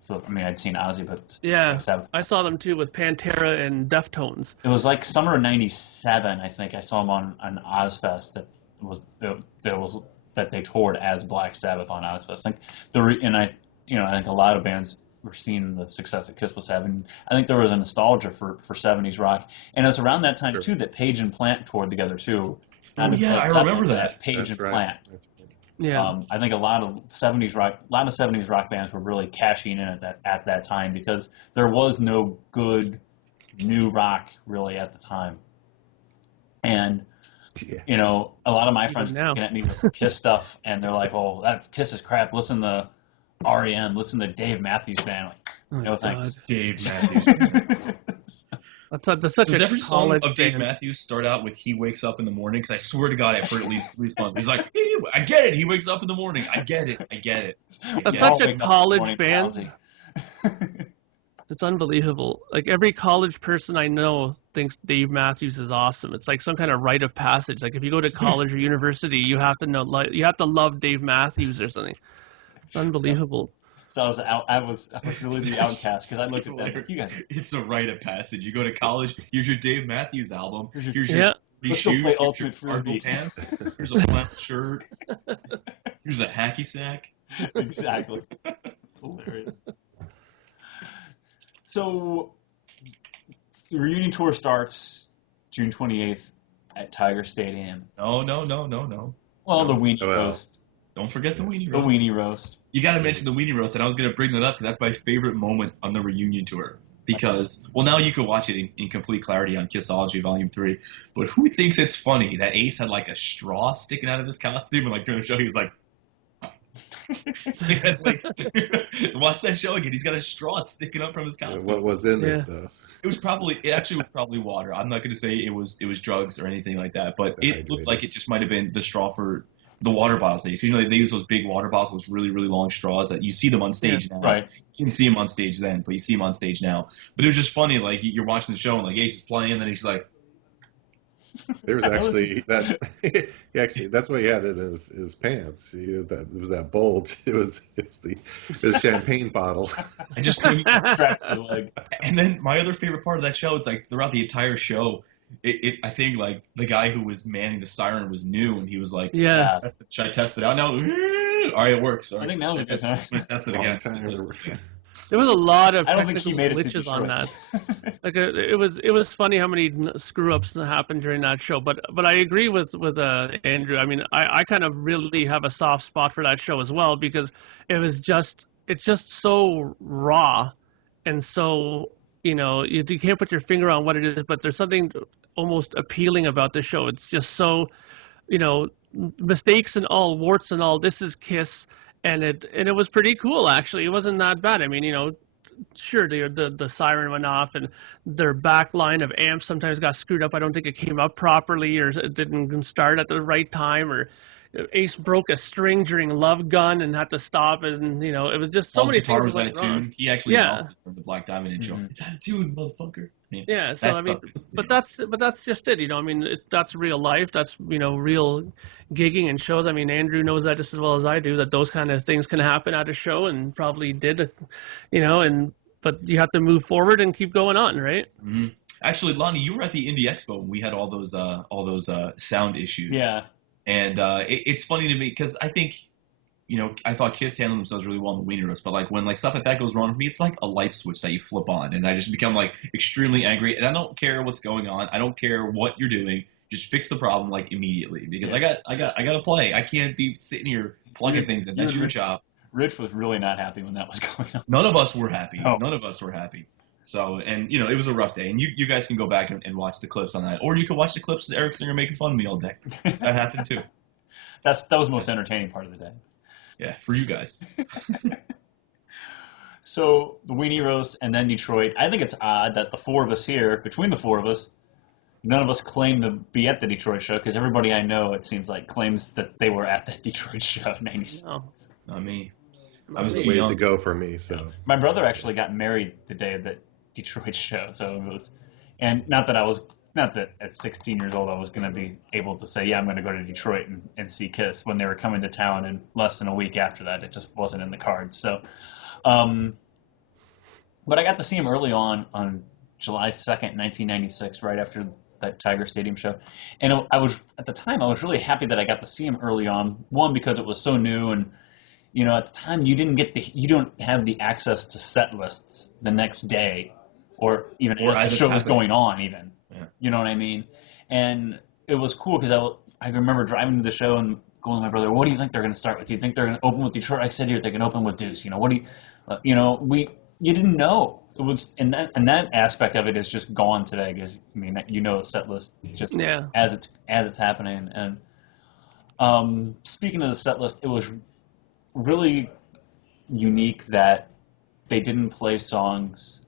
I'd seen Ozzy, but Sabbath. I saw them too with Pantera and Deftones. It was like summer of '97, I think. I saw them on Ozfest that they toured as Black Sabbath on Ozfest. I think a lot of bands were seeing the success that Kiss was having. I think there was a nostalgia for 70s rock, and it was around that time too that Page and Plant toured together too. I remember that. Page and Plant. Yeah. I think a lot of 70s rock bands were really cashing in at that time because there was no good new rock really at the time. And Yeah. you know, a lot of my Even friends were now. looking at me with Kiss stuff, and they're like, "Oh, that Kiss is crap. Listen to REM. Listen to Dave Matthews Band." Like, Oh, no God. thanks. Dave Matthews. That's such Does a every song college of Dave band. Matthews start out with "He wakes up in the morning"? Because I swear to God, I've heard at least 3 songs. He's like, "Hey, I get it. He wakes up in the morning. I get it. I get it. I That's get such it." a college band. It's unbelievable. Like every college person I know thinks Dave Matthews is awesome. It's like some kind of rite of passage. Like if you go to college or university, you have to know, like, you have to love Dave Matthews or something. It's unbelievable. So I was really the outcast because I looked at them like, you guys. It's a rite of passage. You go to college. Here's your Dave Matthews album. Here's your Yeah. Let's go shoes. play Here's your Ultimate Frisbee. cargo pants. Here's a flannel shirt. Here's a hacky sack. Exactly. It's hilarious. So, the reunion tour starts June 28th at Tiger Stadium. No. Well, the No. Weenie Well, Roast. Don't forget the Weenie The Roast. Weenie Roast. You got to mention the Weenie Roast, and I was going to bring that up because that's my favorite moment on the reunion tour. Because, well, now you can watch it in complete clarity on Kissology Volume 3. But who thinks it's funny that Ace had like a straw sticking out of his costume and like during the show he was like, watch that show again. He's got a straw sticking up from his costume. What was in Yeah. it though? It actually was probably water. I'm not going to say it was drugs or anything like that, but it looked Dehydrated. like it just might have been the straw for the water bottles. Because you know they use those big water bottles, those really really long straws that you see them on stage now. Right. You didn't see him on stage then, but you see him on stage now. But it was just funny, like you're watching the show and like Ace is playing, and then he's like, There was actually that's why he had it in his pants. It was that bulge. It was the champagne bottle. I just couldn't. Strapped to the leg. And then my other favorite part of that show is like throughout the entire show, I think like the guy who was manning the siren was new, and he was like, Yeah. should I test it out now? All right, it works. All I right. think now's a good time. Let's test it Long again. time. Let's test it again. There was a lot of I don't think technical he made it to glitches on Detroit. that. Like it was funny how many screw ups happened during that show. But I agree with Andrew. I mean, I kind of really have a soft spot for that show as well because it's just so raw, and so you can't put your finger on what it is, but there's something almost appealing about the show. It's just so mistakes and all, warts and all. This is Kiss. And it was pretty cool actually. It wasn't that bad. I mean, sure the siren went off and their back line of amps sometimes got screwed up. I don't think it came up properly or it didn't start at the right time, or Ace broke a string during Love Gun and had to stop it, and it was just so Paul's many guitar things was that out of went wrong. tune. He actually Yeah. melted from the Black Diamond intro. It's out of tune, motherfucker. Yeah, so I mean, but that's just it, I mean, that's real life. That's real gigging and shows. I mean, Andrew knows that just as well as I do, that those kind of things can happen at a show, and probably did, but you have to move forward and keep going on, right? Mm-hmm. Actually, Lonnie, you were at the Indie Expo when we had all those sound issues. Yeah. And it's funny to me because I think, I thought Kiss handled themselves really well in the Weenie Roast, but like when like stuff like that goes wrong for me, it's like a light switch that you flip on, and I just become like extremely angry, and I don't care what's going on, I don't care what you're doing, just fix the problem like immediately because I got to play. I can't be sitting here plugging things in. That's your job. Rich was really not happy when that was going on. None of us were happy. No. None of us were happy. So, and it was a rough day, and you guys can go back and watch the clips on that, or you can watch the clips of Eric Singer making fun of me all day. That happened too. That was the most entertaining part of the day. Yeah, for you guys. So the Weenie Roast and then Detroit. I think it's odd that the four of us here, between the four of us, none of us claim to be at the Detroit show because everybody I know, it seems like, claims that they were at that Detroit show in '96. No. Not me. I was There's too ways young. to go for me. So My brother actually got married the day of the Detroit show, so it was, and not that at 16 years old I was going to be able to say, yeah, I'm going to go to Detroit and see Kiss when they were coming to town, and less than a week after that, it just wasn't in the cards. So, but I got to see him early on July 2nd, 1996, right after that Tiger Stadium show, and I was at the time I was really happy that I got to see him early on. One, because it was so new, and at the time you don't have the access to set lists the next day, or even as the show was going on, even. Yeah. You know what I mean? And it was cool because I remember driving to the show, and of going to my brother, what do you think they're going to start with? Do you think they're going to open with Detroit Rock City or they're going to open with Deuce? What do you, you didn't know. It was, and that aspect of it is just gone today because, set list just as it's happening. And speaking of the set list, it was really unique that they didn't play songs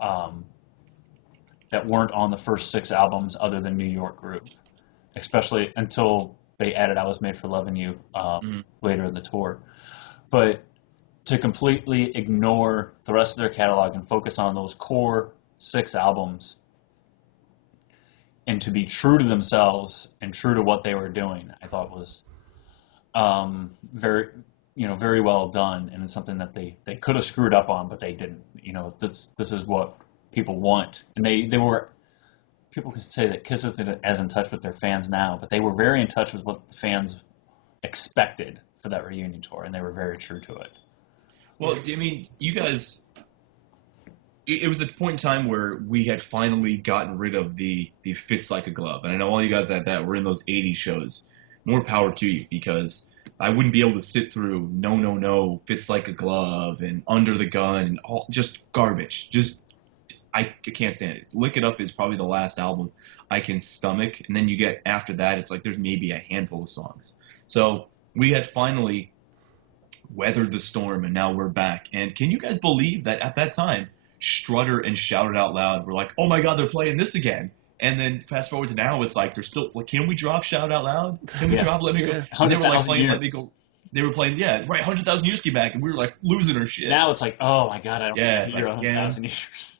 that weren't on the first 6 albums other than New York Group, especially until they added I Was Made for Loving You later in the tour. But to completely ignore the rest of their catalog and focus on those core 6 albums and to be true to themselves and true to what they were doing, I thought was very well done, and it's something that they could have screwed up on, but they didn't. This is what people want, and they were. People could say that Kiss isn't as in touch with their fans now, but they were very in touch with what the fans expected for that reunion tour, and they were very true to it. Well, you guys, it was a point in time where we had finally gotten rid of the fits like a glove, and I know all you guys that were in those 80s shows. More power to you, because I wouldn't be able to sit through No, Fits Like a Glove, and Under the Gun, and all just garbage. I can't stand it. Lick It Up is probably the last album I can stomach, and then you get after that, it's like there's maybe a handful of songs. So we had finally weathered the storm, and now we're back. And can you guys believe that at that time, Strutter and Shout It Out Loud were like, oh my God, they're playing this again. And then fast forward to now, it's like they're still. Like, can we drop Shout It Out Loud? Can we drop Let Me Go? And they were like playing Let Me Go. They were playing 100,000 Years came back, and we were like losing our shit. Now it's like, oh my God, I don't want to hear 100,000 years.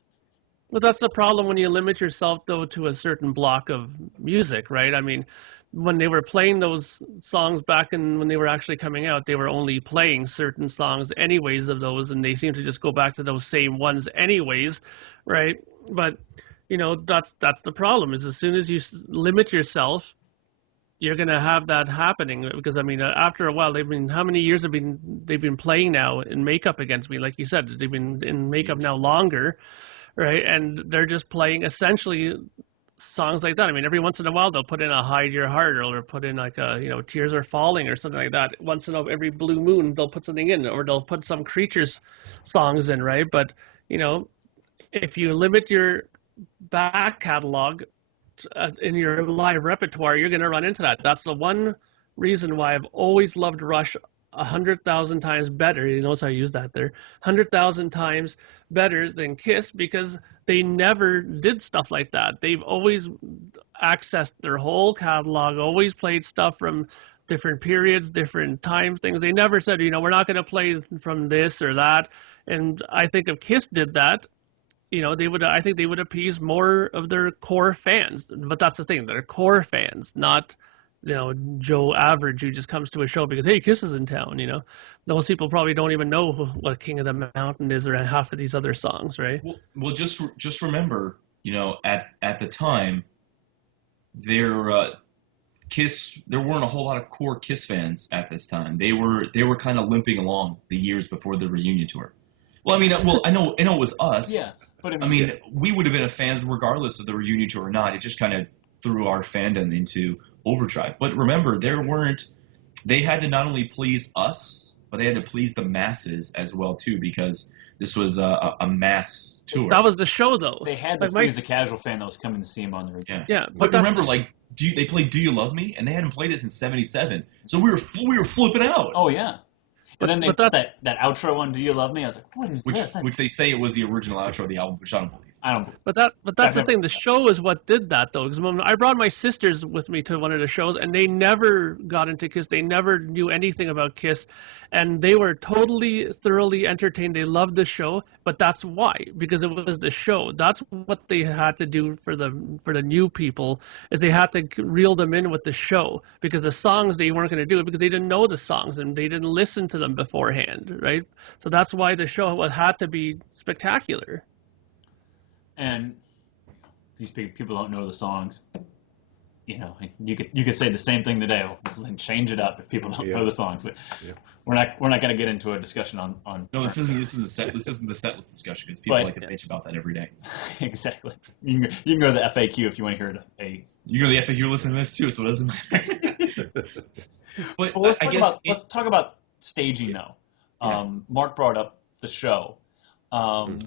Well, that's the problem when you limit yourself, though, to a certain block of music, right? I mean, when they were playing those songs back when they were actually coming out, they were only playing certain songs anyways of those, and they seem to just go back to those same ones anyways, right? But, that's the problem, is as soon as you limit yourself, you're going to have that happening. Because, after a while, how many years they've been playing now in Makeup Against Me? Like you said, they've been in Makeup now longer. Right, and they're just playing essentially songs like that. Every once in a while they'll put in a Hide Your Heart, or put in like a Tears Are Falling or something like that. Once in every blue moon they'll put something in, or they'll put some Creatures songs in, right? But if you limit your back catalog in your live repertoire, you're going to run into that. That's the one reason why I've always loved Rush 100,000 times better. You notice I used that there. 100,000 times better than Kiss, because they never did stuff like that. They've always accessed their whole catalog, always played stuff from different periods, different time things. They never said, we're not going to play from this or that. And I think if Kiss did that, I think they would appease more of their core fans. But that's the thing, they're core fans, not Joe Average who just comes to a show because, hey, Kiss is in town. Those people probably don't even know what King of the Mountain is or half of these other songs, right? Well, just remember, at the time, Kiss, there weren't a whole lot of core Kiss fans at this time. They were kind of limping along the years before the reunion tour. Well, I know it was us. Yeah, but we would have been fans regardless of the reunion tour or not. It just kind of threw our fandom into overdrive. But remember, they had to not only please us, but they had to please the masses as well too, because this was a mass tour. That was the show, though. They had to please the casual fan that was coming to see them on the radio. Yeah, but remember, they played "Do You Love Me," and they hadn't played it since '77, so we were flipping out. Oh yeah. And then they put that outro on "Do You Love Me." I was like, "What is this?" Which they say it was the original outro of the album, which I don't believe. But that's the thing. The show is what did that, though. Because I brought my sisters with me to one of the shows, and they never got into Kiss. They never knew anything about Kiss, and they were thoroughly entertained. They loved the show, but that's why, because it was the show. That's what they had to do for the new people, is they had to reel them in with the show, because the songs they weren't going to do it because they didn't know the songs and they didn't listen to them beforehand, right? So that's why the show had to be spectacular. And these people don't know the songs. You could say the same thing today and change it up if people don't know the songs. But we're not going to get into a discussion on. No, this isn't the set list discussion, because people like to bitch about that every day. Exactly. You can go to the FAQ if you want to hear it. You go to the FAQ, listen to this too, so it doesn't matter. But Well, let's I talk guess about let's talk about staging though. Yeah. Mark brought up the show, Mm.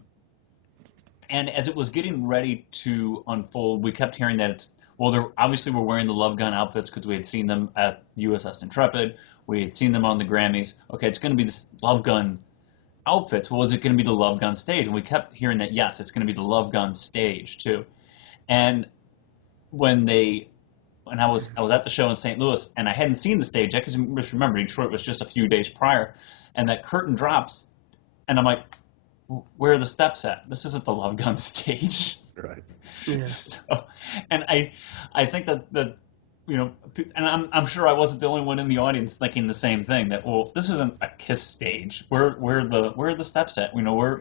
and as it was getting ready to unfold, we kept hearing that it's well. They're obviously we're wearing the Love Gun outfits because we had seen them at USS Intrepid. We had seen them on the Grammys. Okay, it's going to be this Love Gun outfits. Well, is it going to be the Love Gun stage? And we kept hearing that yes, it's going to be the Love Gun stage too. And when they when I was at the show in St. Louis and I hadn't seen the stage yet because just remember Detroit was just a few days prior, and that curtain drops, and I'm like, where are the steps at? This isn't the Love Gun stage. Right. Yeah. So, and I think that you know, and I'm sure I wasn't the only one in the audience thinking the same thing that well, this isn't a Kiss stage. Where are the steps at? You know,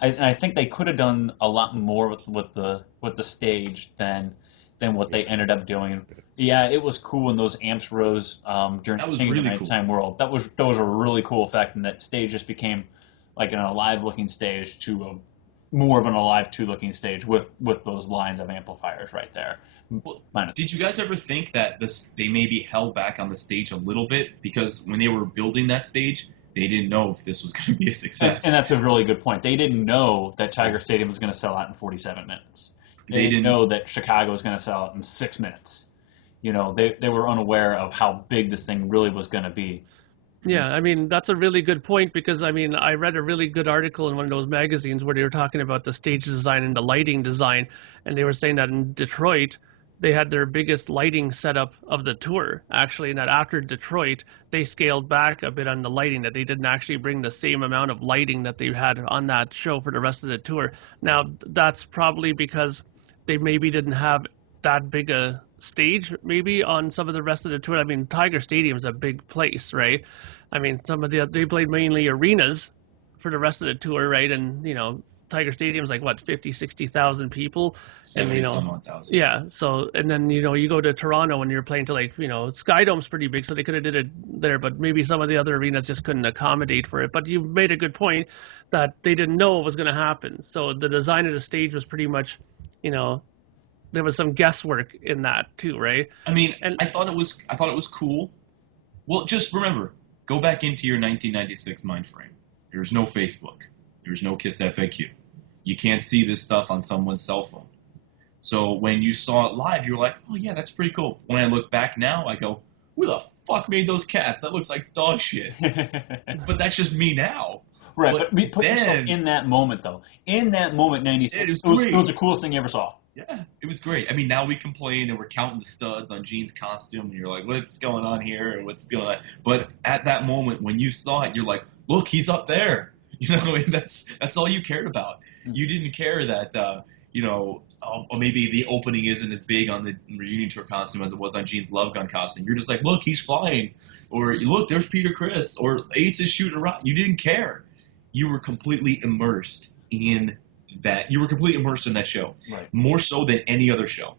I think they could have done a lot more with the stage than what they ended up doing. Yeah, it was cool when those amps rose during That was King of the really cool. Nighttime World. That was a really cool effect, and that stage just became like an alive looking stage to a more of an alive 2 looking stage with those lines of amplifiers right there. Did you guys ever think that they maybe held back on the stage a little bit because when they were building that stage, they didn't know if this was going to be a success? And that's a really good point. They didn't know that Tiger Stadium was going to sell out in 47 minutes. They didn't know that Chicago was going to sell out in 6 minutes. You know, they were unaware of how big this thing really was going to be. Yeah, I mean, that's a really good point because, I mean, I read a really good article in one of those magazines where they were talking about the stage design and the lighting design, and they were saying that in Detroit, they had their biggest lighting setup of the tour, actually, and that after Detroit, they scaled back a bit on the lighting, that they didn't actually bring the same amount of lighting that they had on that show for the rest of the tour. Now, that's probably because they maybe didn't have that big a stage maybe on some of the rest of the tour. I mean, Tiger Stadium's a big place, right? I mean, they played mainly arenas for the rest of the tour, right? And you know, Tiger Stadium's like what 50, 60,000 people, and 70 you some know, odd thousand. yeah. So and then you know you go to Toronto and you're playing to like Skydome's pretty big, so they could have did it there, but maybe some of the other arenas just couldn't accommodate for it. But you made a good point that they didn't know what was going to happen, so the design of the stage was pretty much, you know, there was some guesswork in that too, right? I mean, And I thought it was cool. Well, just remember, go back into your 1996 mind frame. There's no Facebook. There's no KissFAQ. You can't see this stuff on someone's cell phone. So when you saw it live, you were like, oh yeah, that's pretty cool. When I look back now, I go, who the fuck made those cats? That looks like dog shit. But that's just me now. Right, but put yourself then- in that moment though. In that moment, 96, It was it great. was the coolest thing you ever saw. Yeah, it was great. I mean, now we complain and we're counting the studs on Gene's costume, and you're like, what's going on here and what's going on? But at that moment, when you saw it, you're like, look, he's up there. You know, and that's all you cared about. You didn't care that, or maybe the opening isn't as big on the reunion tour costume as it was on Gene's Love Gun costume. You're just like, look, he's flying. Or look, there's Peter Criss. Or Ace is shooting a rocket. You didn't care. You were completely immersed in that. You were completely immersed in that show. Right. More so than any other show.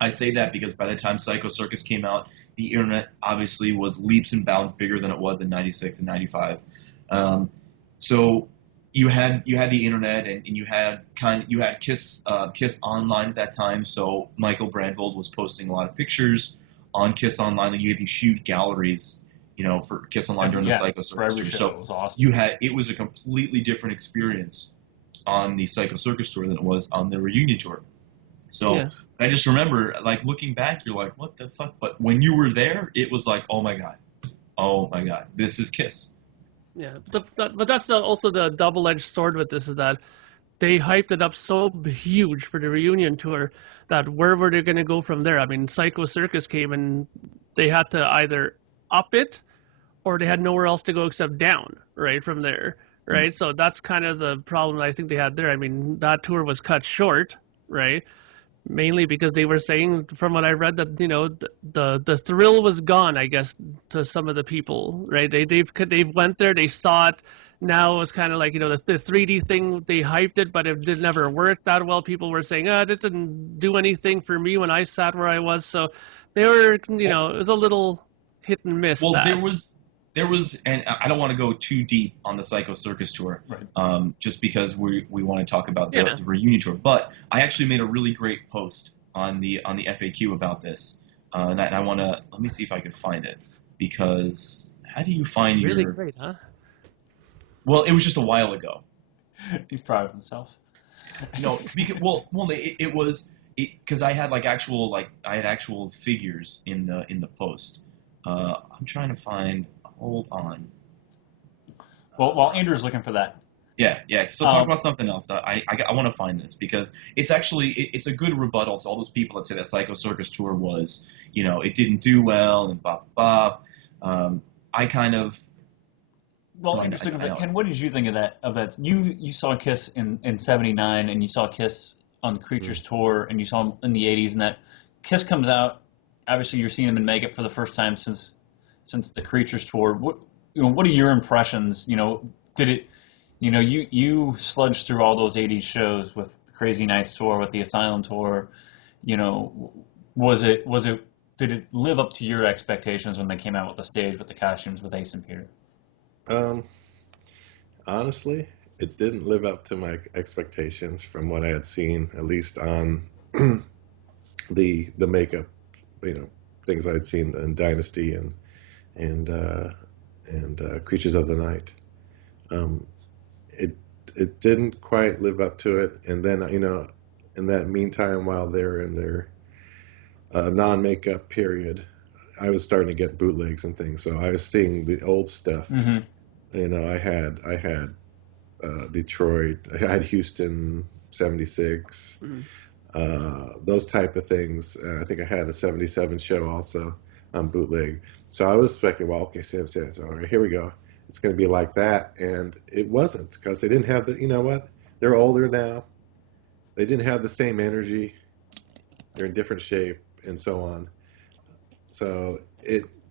I say that because by the time Psycho Circus came out, the internet obviously was leaps and bounds bigger than it was in 96 and 95. So you had the internet and you had Kiss Online at that time. So Michael Brandvold was posting a lot of pictures on Kiss Online. And you had these huge galleries, for Kiss Online during the Psycho Circus tour. So it was awesome. it was a completely different experience on the Psycho Circus tour than it was on the reunion tour. So Yeah. I just remember, like, looking back, you're like, what the fuck? But when you were there, it was like, oh my god, this is Kiss. Yeah, but that's also the double-edged sword with this is that they hyped it up so huge for the reunion tour that where were they going to go from there? I mean, Psycho Circus came and they had to either up it or they had nowhere else to go except down, right, from there, right? So that's kind of the problem I think they had there. I mean, that tour was cut short, right? Mainly because they were saying, from what I read, that the thrill was gone, I guess, to some of the people, right? They went there, they saw it. Now it was kind of like the 3D thing. They hyped it, but it did never work that well. People were saying, it didn't do anything for me when I sat where I was. So they were, it was a little hit and miss. Well, that. there was, and I don't want to go too deep on the Psycho Circus tour, Right. just because we want to talk about the reunion tour. But I actually made a really great post on the FAQ about this, and I want to let me see if I can find it. because how do you find Really your... great, huh? Well, it was just a while ago. He's proud of himself. No, because it was because I had actual figures in the post. I'm trying to find. Hold on. Well, while Andrew's looking for that, Yeah. So talk about something else. I want to find this because it's actually it's a good rebuttal to all those people that say that Psycho Circus tour was, it didn't do well and blah blah blah. I kind of... well, interesting. Ken, what did you think of that? You saw Kiss in '79, and you saw Kiss on the Creatures tour, and you saw them in the '80s, and that Kiss comes out. Obviously, you're seeing them in makeup for the first time since the Creatures tour. What are your impressions? Did it? You sludged through all those '80s shows with the Crazy Nights tour, with the Asylum tour. Was it? Did it live up to your expectations when they came out with the stage, with the costumes, with Ace and Peter? Honestly, it didn't live up to my expectations from what I had seen, at least on the makeup, things I had seen in Dynasty and Creatures of the Night. It didn't quite live up to it, and then in that meantime, while they're in their non-makeup period, I was starting to get bootlegs and things, so I was seeing the old stuff. Mm-hmm. I had Detroit, I had Houston '76, those type of things. I think I had a '77 show also on bootleg. So I was expecting, well, okay, so all right, here we go. It's going to be like that, and it wasn't, because they didn't have the. You know what? They're older now. They didn't have the same energy. They're in different shape, and so on. So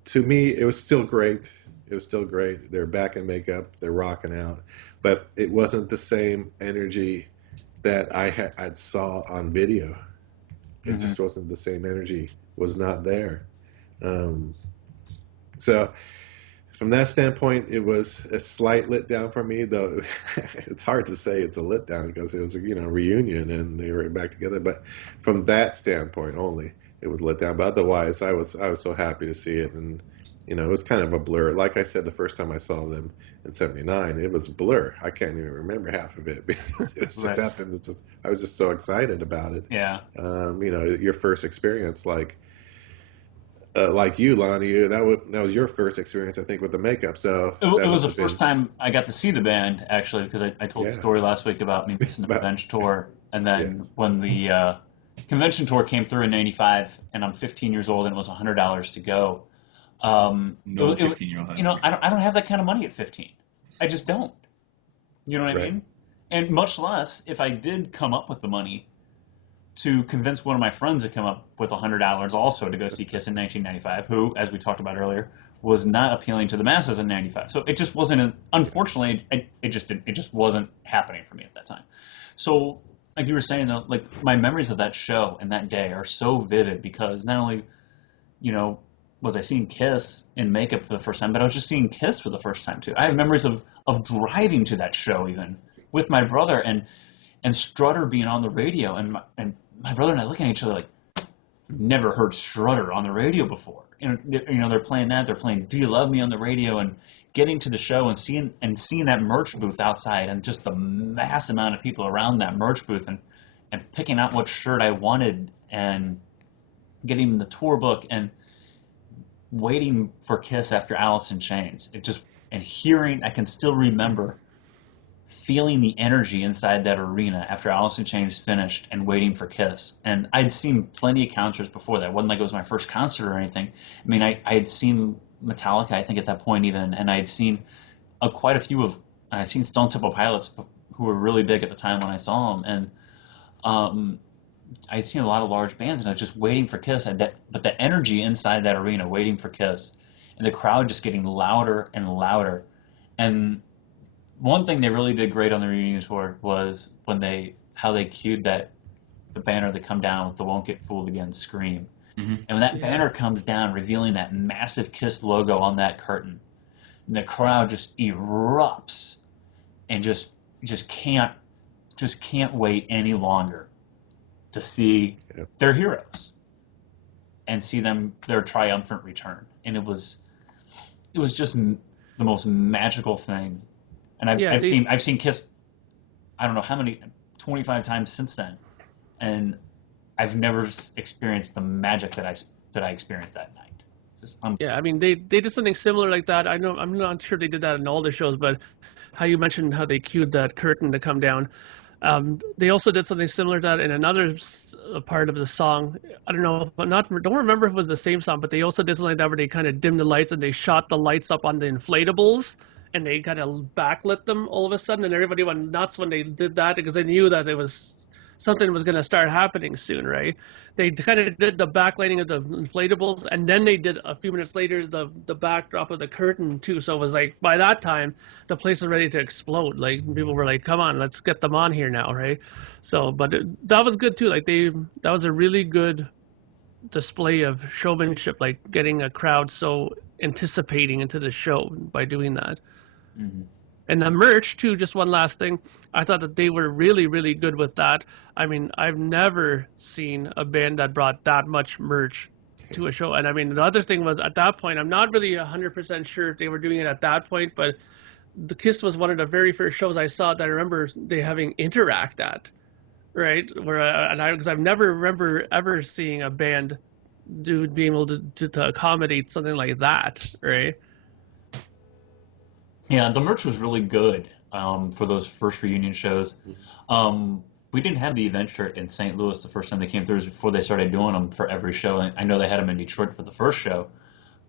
to me, it was still great. It was still great. They're back in makeup. They're rocking out. But it wasn't the same energy that I'd saw on video. It just wasn't the same energy. Was not there. So from that standpoint, it was a slight letdown for me, though. It's hard to say it's a letdown because it was a reunion and they were back together. But from that standpoint only, it was let down. But otherwise, I was so happy to see it, and it was kind of a blur. Like I said, the first time I saw them in '79, it was a blur. I can't even remember half of it. It's just happened. I was just so excited about it. Yeah. Your first experience, like you, Lonnie, that was your first experience, I think, with the makeup. So it was the first time I got to see the band, actually, because I told the story last week about me missing the convention tour, and then when the convention tour came through in '95, and I'm 15 years old, and it was $100 to go. No 15-year-old. I don't have that kind of money at 15. I just don't. You know what I mean? And much less if I did come up with the money to convince one of my friends to come up with $100 also to go see Kiss in 1995, who, as we talked about earlier, was not appealing to the masses in '95. So it just wasn't. Unfortunately, it just wasn't happening for me at that time. So, like you were saying, though, like my memories of that show and that day are so vivid because not only, was I seeing Kiss in makeup for the first time, but I was just seeing Kiss for the first time too. I have memories of driving to that show even with my brother and Strutter being on the radio and my brother and I looking at each other like, never heard Strutter on the radio before. They're playing that. They're playing "Do You Love Me" on the radio, and getting to the show and seeing that merch booth outside, and just the mass amount of people around that merch booth, and picking out what shirt I wanted, and getting the tour book, and waiting for Kiss after Alice in Chains. I can still remember feeling the energy inside that arena after Alice in Chains finished and waiting for Kiss. And I'd seen plenty of concerts before that. It wasn't like it was my first concert or anything. I mean, I had seen Metallica, I think, at that point even, and I'd seen quite a few I'd seen Stone Temple Pilots, who were really big at the time when I saw them, and I'd seen a lot of large bands, and I was just waiting for Kiss. But the energy inside that arena, waiting for Kiss, and the crowd just getting louder and louder. And one thing they really did great on the reunion tour was how they cued the banner that come down with the "Won't Get Fooled Again" scream. Mm-hmm. And when that banner comes down, revealing that massive Kiss logo on that curtain, and the crowd just erupts and just can't wait any longer to see their heroes and see their triumphant return. And it was was just the most magical thing. And I've seen Kiss, I don't know how many, 25 times since then, and I've never experienced the magic that I experienced that night. Just Yeah, I mean, they did something similar like that. I know, I'm not sure they did that in all the shows, but how you mentioned how they cued that curtain to come down. They also did something similar to that in another part of the song. I don't know, don't remember if it was the same song, but they also did something like that where they kind of dimmed the lights and they shot the lights up on the inflatables and they kind of backlit them all of a sudden, and everybody went nuts when they did that because they knew that it was something was going to start happening soon, right? They kind of did the backlighting of the inflatables, and then they did a few minutes later the backdrop of the curtain too. So it was like by that time the place was ready to explode. Like people were like, "Come on, let's get them on here now," right? So, but that was good too. Like that was a really good display of showmanship, like getting a crowd so anticipating into the show by doing that. Mhm. And the merch too, just one last thing. I thought that they were really, really good with that. I mean, I've never seen a band that brought that much merch to a show. And I mean, the other thing was at that point, I'm not really 100% sure if they were doing it at that point, but the Kiss was one of the very first shows I saw that I remember they having Interact at, right? Because I've never remember ever seeing a band being able to accommodate something like that, right? Yeah, the merch was really good for those first reunion shows. We didn't have the event shirt in St. Louis the first time they came through. It was before they started doing them for every show. And I know they had them in Detroit for the first show,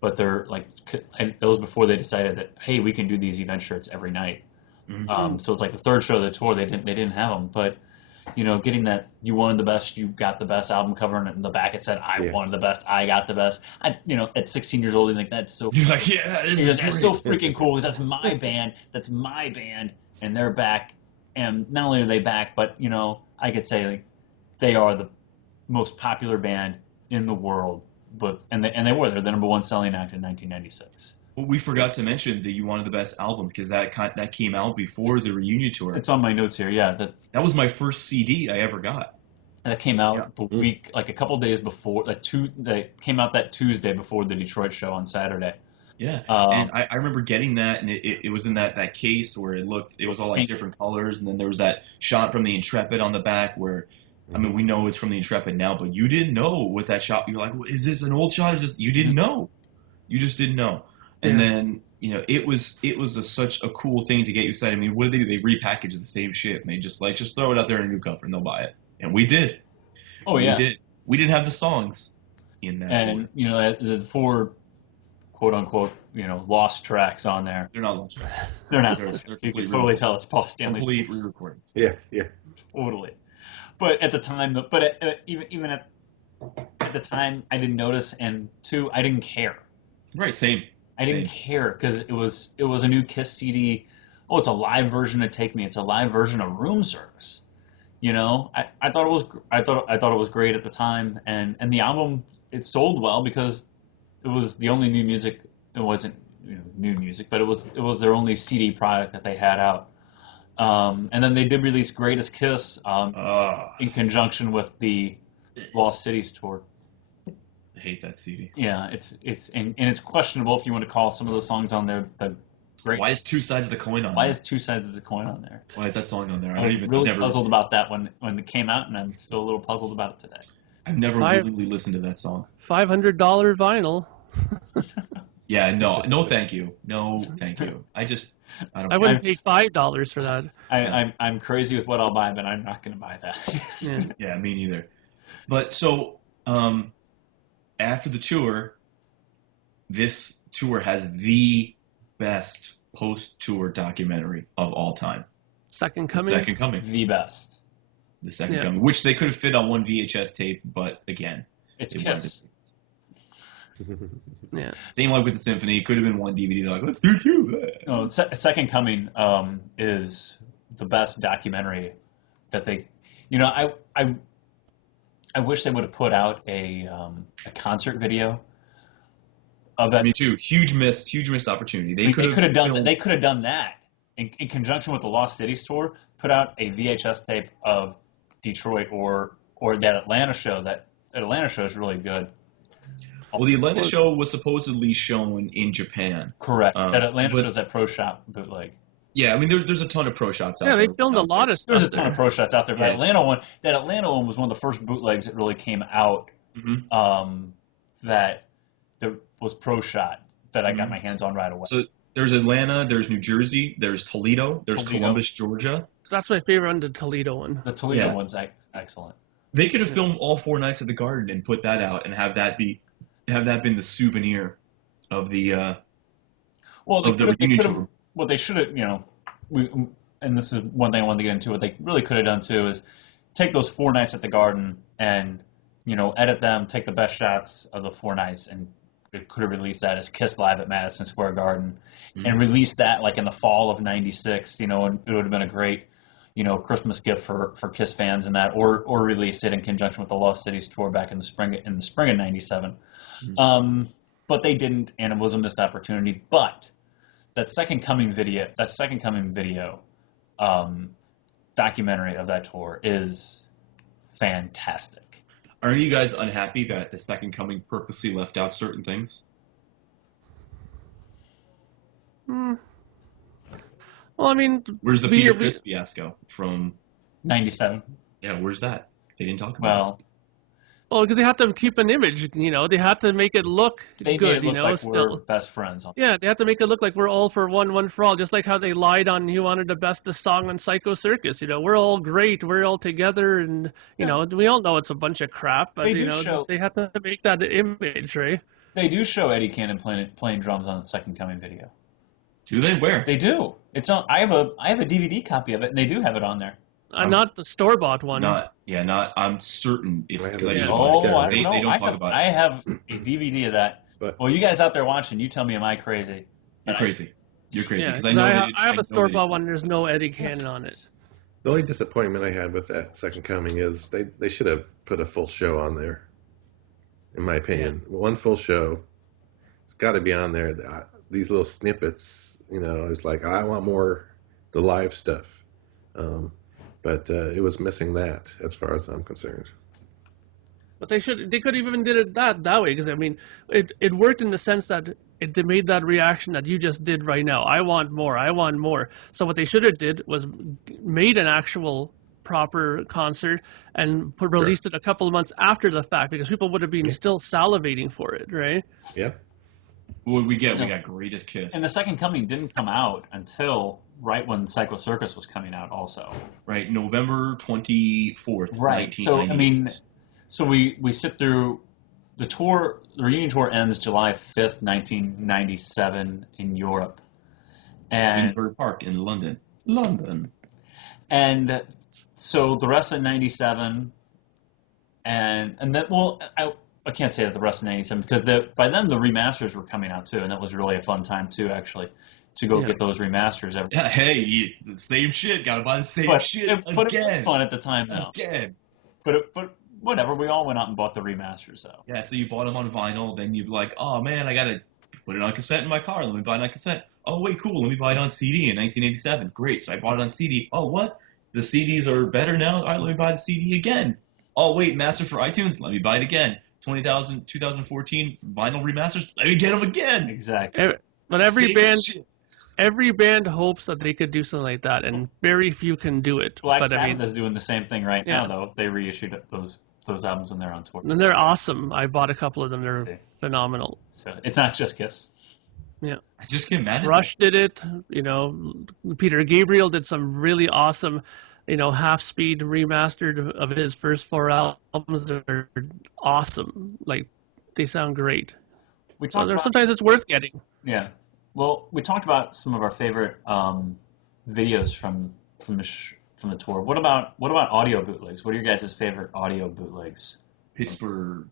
but they're like that was before they decided that hey, we can do these event shirts every night. So it's like the third show of the tour they didn't have them, but getting that you wanted the best, you got the best album cover, and in the back it said I wanted the best, I got the best. At 16 years old, like that's so. You're like, yeah, That's so freaking cool because that's my band, and they're back, and not only are they back, but I could say like they are the most popular band in the world, they're the number one selling act in 1996. Well, we forgot to mention that you wanted the best album because that came out before the reunion tour. It's on my notes here. Yeah, that was my first CD I ever got. That came out the week, like a couple days before, that came out that Tuesday before the Detroit show on Saturday. Yeah, and I remember getting that, and it was in that case where it was all like different colors, and then there was that shot from the Intrepid on the back where, I mean, we know it's from the Intrepid now, but you didn't know what that shot. You're like, well, is this an old shot? You didn't know. You just didn't know. And then, it was such a cool thing to get you excited. I mean, what do? They repackage the same shit, and they just throw it out there in a new cover, and they'll buy it. And we did. Oh, yeah. We didn't have the songs in that. And, the four, quote-unquote, lost tracks on there. They're not lost tracks. They're not. They're You can totally tell it's Paul Stanley's complete re-recordings. Yeah. Totally. But at the time, even at the time, I didn't notice, and two, I didn't care. Right, same. I didn't care because it was a new Kiss CD. Oh, it's a live version of Take Me. It's a live version of Room Service. I thought it was great at the time, and the album it sold well because it was the only new music. It wasn't new music, but it was their only CD product that they had out. And then they did release Greatest Kiss in conjunction with the Lost Cities tour. I hate that CD. Yeah, it's questionable if you want to call some of those songs on there the great. Why is two sides of the coin on? Why there? is two sides of the coin on there? Why is that song on there? I was really puzzled about that when it came out, and I'm still a little puzzled about it today. I've never willingly listened to that song. $500 vinyl. Yeah, no, thank you, no, thank you. I don't. I wouldn't pay $5 for that. I'm crazy with what I'll buy, but I'm not going to buy that. Yeah, me neither. But so, after the tour, this tour has the best post-tour documentary of all time. Second The Coming. Second Coming. The best. The Second Coming, which they could have fit on one VHS tape, but again, It's it Kiss. Yeah. Same like with the Symphony. It could have been one DVD. They're like, let's do two. No, Second Coming is the best documentary that they. I wish they would have put out a concert video of that. Me too. Huge missed opportunity. They could have done that. They could have done that in conjunction with the Lost Cities tour. Put out a VHS tape of Detroit or that Atlanta show. That Atlanta show is really good. Well, the Atlanta show was supposedly shown in Japan. Correct. That Atlanta but- show's at Pro Shop Bootleg. Yeah, I mean, there's a ton of pro shots out Yeah, there. they filmed a lot of stuff. There's a ton of pro shots out there. But Yeah. that Atlanta one was one of the first bootlegs that really came out. Mhm. That there was pro shot that I got my hands on right away. So there's Atlanta, there's New Jersey, there's Toledo, there's Toledo. Columbus, Georgia. That's my favorite one, the Toledo one. The Toledo Yeah. one's excellent. They could have filmed all 4 nights at the Garden and put that out and have that been the souvenir of the reunion tour. What they should have, and this is one thing I wanted to get into. What they really could have done too is take those 4 nights at the Garden and edit them, take the best shots of the 4 nights, and it could have released that as Kiss Live at Madison Square Garden, and released that like in the fall of '96. And it would have been a great, Christmas gift for Kiss fans, and that, or release it in conjunction with the Lost Cities tour back in the spring of '97. But they didn't, and it was a missed opportunity. But that second coming video documentary of that tour is fantastic. Aren't you guys unhappy that the Second Coming purposely left out certain things? Well, I mean, Where's the Peter Criss fiasco from '97. Yeah, where's that? They didn't talk about it. Well, because they have to keep an image, they have to make it look They good, made it look like still. we're best friends. Yeah, they have to make it look like we're all for one for all, just like how they lied on "You Wanted the Bestest Song" on Psycho Circus. We're all great, we're all together, and we all know it's a bunch of crap. But they have to make that image, right? They do show Eddie Cannon playing drums on the Second Coming video. Do they? Where? They do. It's on. I have a DVD copy of it, and they do have it on there. Not the store-bought one. I'm certain it's because I just I watched it. don't know. They don't talk about it. I have a DVD of that. But- Well, you guys out there watching, you tell me, am I crazy? You're crazy. You're crazy. Yeah, Because I know that I have a store-bought one. There's no Eddie Cannon on it. The only disappointment I had with that Second Coming is they should have put a full show on there, in my opinion. One full show. It's got to be on there. These little snippets, it's like, I want more the live stuff. But it was missing that, as far as I'm concerned. But they could have even did it that way, because it worked in the sense that it made that reaction that you just did right now. I want more. So what they should have did was made an actual proper concert and released it a couple of months after the fact, because people would have been still salivating for it, right? Yeah. What we got Greatest Kiss. And the Second Coming didn't come out until right when Psycho Circus was coming out, also. Right, November 24th, Right. So 1998. so we sit through the tour. The reunion tour ends July 5th, 1997 in Europe, and Finsbury Park in London. And so the rest of '97, and then, well, I can't say that the rest of '97 because by then the remasters were coming out too, and that was really a fun time too, actually, to go get those remasters. Yeah, hey, the same shit. Gotta buy the same shit again. But it was fun at the time, though. Again. But whatever, we all went out and bought the remasters, though. Yeah, so you bought them on vinyl, then you'd be like, oh man, I gotta put it on cassette in my car. Let me buy it on cassette. Oh wait, cool. Let me buy it on CD in 1987. Great. So I bought it on CD. Oh what? The CDs are better now. All right, let me buy the CD again. Oh wait, master for iTunes. Let me buy it again. 2014 vinyl remasters. Let me get them again. Exactly. But every band hopes that they could do something like that, and very few can do it. Black Sabbath is doing the same thing right now, though. They reissued those albums when they're on tour. And they're awesome. I bought a couple of them. They're phenomenal. So it's not just Kiss. Yeah. I just get mad at Rush did it. Peter Gabriel did some really awesome, half-speed remastered of his first 4 albums. They're awesome. Like, they sound great. Sometimes it's worth getting. Yeah. Well, we talked about some of our favorite videos from the tour. What about audio bootlegs? What are your guys' favorite audio bootlegs? Pittsburgh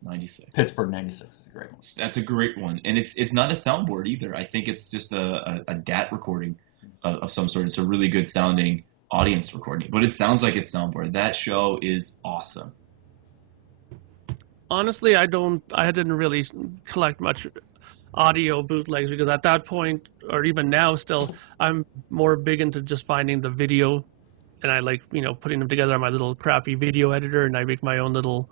96. Pittsburgh 96 is a great one. That's a great one, and it's not a soundboard either. I think it's just a DAT recording of some sort. It's a really good sounding audience recording, but it sounds like it's soundboard. That show is awesome. Honestly, I didn't really collect much audio bootlegs, because at that point, or even now still, I'm more big into just finding the video, and I like putting them together on my little crappy video editor, and I make my own little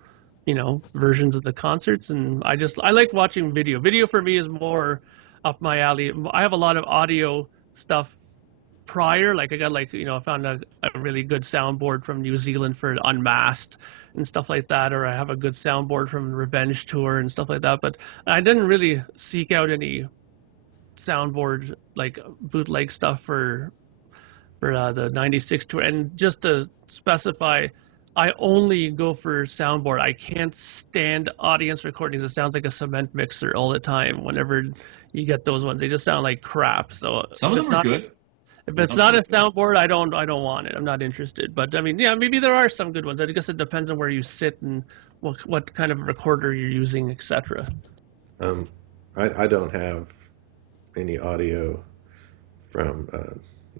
versions of the concerts, and I like watching video. Video for me is more up my alley. I have a lot of audio stuff prior. Like I got I found a really good soundboard from New Zealand for Unmasked and stuff like that, or I have a good soundboard from Revenge Tour and stuff like that. But I didn't really seek out any soundboard like bootleg stuff for the '96 tour. And just to specify, I only go for soundboard. I can't stand audience recordings. It sounds like a cement mixer all the time. Whenever you get those ones, they just sound like crap. So Some of them are good. If it's not a soundboard, I don't want it. I'm not interested. But I mean, yeah, maybe there are some good ones. I guess it depends on where you sit and what kind of recorder you're using, etc. I don't have any audio from